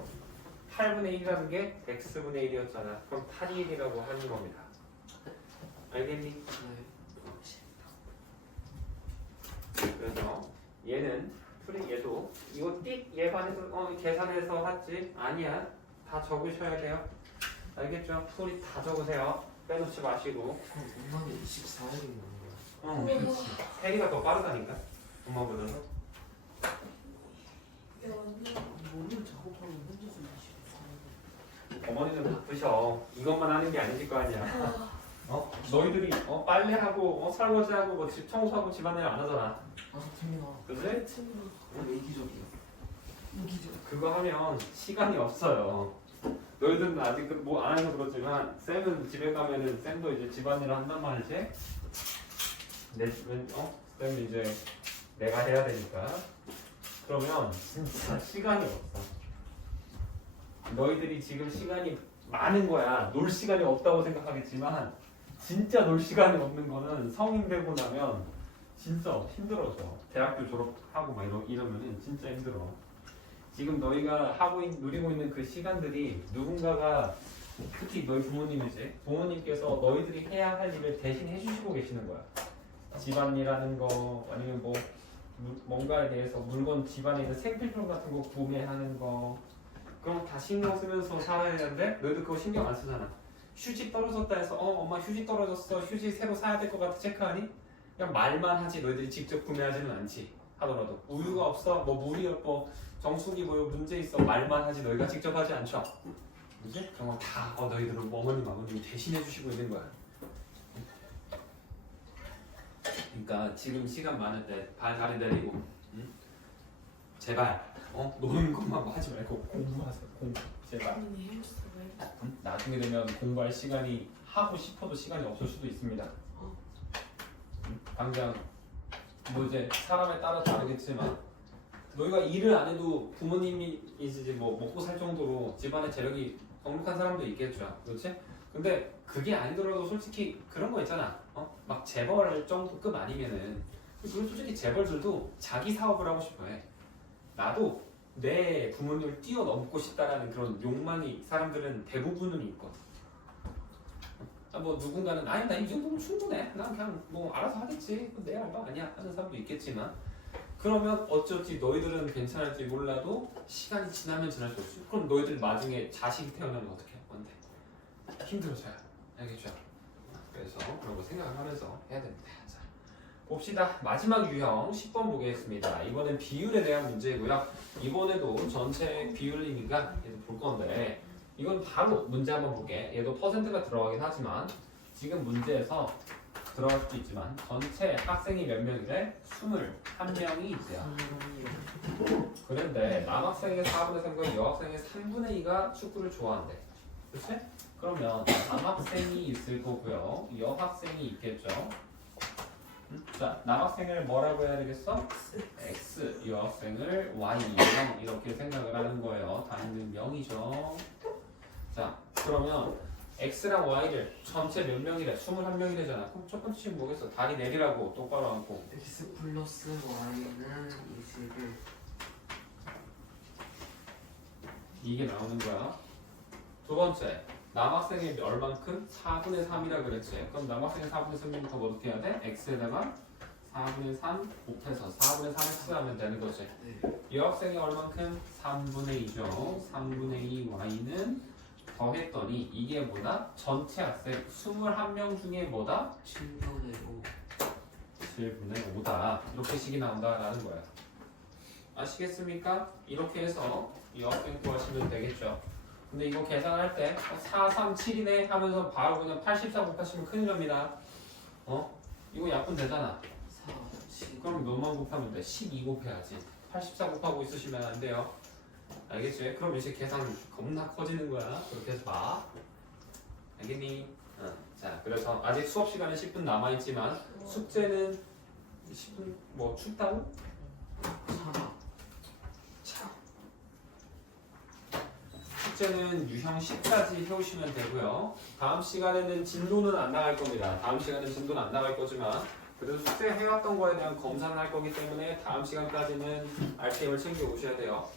8분의 1이라는 게 x분의 1이었잖아. 그럼 8이 1이라고 하는 겁니다. 알겠니? 그래서 얘는 얘도 이거 띡 얘 반해서 계산해서 했지? 아니야. 다 적으셔야 돼요. 알겠죠? 풀이 다 적으세요. 빼놓지 마시고. 엄마는 24일인 거야. 혜리가 더 빠르다니까. 엄마보다는. 뭐를 작업하면 혼자서 24일. 어머니는 바쁘셔. 이것만 하는 게 아니실 거 아니야. 너희들이 빨래하고 설거지하고 뭐 집 청소하고 집안일 안 하잖아. 팀이나 그지? 이기적이야. 그거 하면 시간이 없어요. 너희들은 아직 뭐 안 해서 그렇지만 쌤은 집에 가면은 쌤도 이제 집안일을 한단 말이지. 쌤은 이제 내가 해야 되니까. 그러면 진짜 시간이 없어. 너희들이 지금 시간이 많은 거야. 놀 시간이 없다고 생각하겠지만 진짜 놀 시간이 없는 거는 성인 되고 나면 진짜 힘들어져. 대학교 졸업하고 막 이러면은 진짜 힘들어. 지금 너희가 누리고 있는 그 시간들이 누군가가 특히 너희 부모님이지. 부모님께서 너희들이 해야 할 일을 대신 해주시고 계시는 거야. 집안일하는 거 아니면 뭐 뭔가에 대해서 물건 집안에 있는 생필품 같은 거 구매하는 거 그런 거 다 신경 쓰면서 살아야 되는데 너희들 그거 신경 안 쓰잖아. 휴지 떨어졌다 해서 엄마 휴지 떨어졌어. 휴지 새로 사야 될 것 같아. 체크하니? 그냥 말만 하지. 너희들이 직접 구매하지는 않지. 하더라도 우유가 없어. 뭐 물이 없고 정수기 뭐 문제 있어. 말만 하지. 너희가 직접 하지 않죠. 그지? 그런 거 다 너희들은 어머님 아버님이 대신해 주시고 있는 거야. 그러니까 지금 시간 많을 때 발 다리 내리고 제발 노는 것만 하지 말고 공부하세요. 공부 제발. 나중에 되면 공부할 시간이 하고 싶어도 시간이 없을 수도 있습니다. 당장 뭐 이제 사람에 따라 다르겠지만 너희가 일을 안 해도 부모님이 이제 뭐 먹고 살 정도로 집안에 재력이 넉넉한 사람도 있겠죠. 그렇지? 근데 그게 아니더라도 솔직히 그런 거 있잖아. 막 재벌 정도급 아니면은 그리고 솔직히 재벌들도 자기 사업을 하고 싶어해. 나도 내 부모님을 뛰어넘고 싶다라는 그런 욕망이 사람들은 대부분은 있거든. 뭐 누군가는 아니 나 이 정도면 충분해. 난 그냥 뭐 알아서 하겠지. 내 알바 아니야 하는 사람도 있겠지만 그러면 어쩌지 너희들은 괜찮을지 몰라도 시간이 지나면 지날수록 그럼 너희들 나중에 자식이 태어나면 어떻게 할 건데? 힘들어져요. 알겠죠? 그래서 그런 거 생각을 하면서 해야 됩니다. 자, 봅시다. 마지막 유형 10번 보겠습니다. 이번엔 비율에 대한 문제고요. 이번에도 전체 비율이니까 얘도 볼 건데 이건 바로 문제 한번 볼게. 얘도 퍼센트가 들어가긴 하지만 지금 문제에서 들어갈 수도 있지만 전체 학생이 몇 명이래? 21명이 있대요. 그런데 남학생의 4분의 3과 여학생의 3분의 2가 축구를 좋아한대. 그치? 그러면 남학생이 있을 거고요. 여학생이 있겠죠. 자, 남학생을 뭐라고 해야 되겠어? X, 여학생을 Y, 0 이렇게 생각을 하는 거예요. 단위는 0이죠. 자, 그러면 X랑 Y를 전체 몇 명이래? 21명이래잖아. 그럼 첫 번째 식은 뭐겠어? 다리 내리라고 똑바로 앉고. X 플러스 Y는 21. 이게 나오는 거야. 두 번째, 남학생이 얼만큼? 4분의 3이라 그랬지. 그럼 남학생이 4분의 3이면 더 어떻게 해야 돼? X에다가 4분의 3 곱해서 4분의 3X 하면 되는 거지. 여학생이 얼만큼? 3분의 2죠. 3분의 2 Y는 더했더니 이게 뭐다? 전체 학생 21명 중에 뭐다? 7분의 5. 7분의 5다. 이렇게 식이 나온다라는 거야. 아시겠습니까? 이렇게 해서 이 학생 구하시면 되겠죠. 근데 이거 계산할 때 4, 3, 7이네 하면서 바로 그냥 84 곱하시면 큰일 납니다. 이거 약분 되잖아. 4, 7. 그럼 몇만 곱하면 돼? 12 곱해야지. 84 곱하고 있으시면 안 돼요. 알겠지? 그럼 이제 계산 겁나 커지는 거야. 그렇게 해서 봐. 알겠니? 자, 그래서 아직 수업 시간에 10분 남아있지만 숙제는 10분 뭐 춥다고? 3. 숙제는 유형 10까지 해오시면 되고요. 다음 시간에는 진도는 안 나갈 겁니다. 다음 시간에는 진도는 안 나갈 거지만 그래도 숙제 해왔던 거에 대한 검사는 할 거기 때문에 다음 시간까지는 RPM을 챙겨 오셔야 돼요.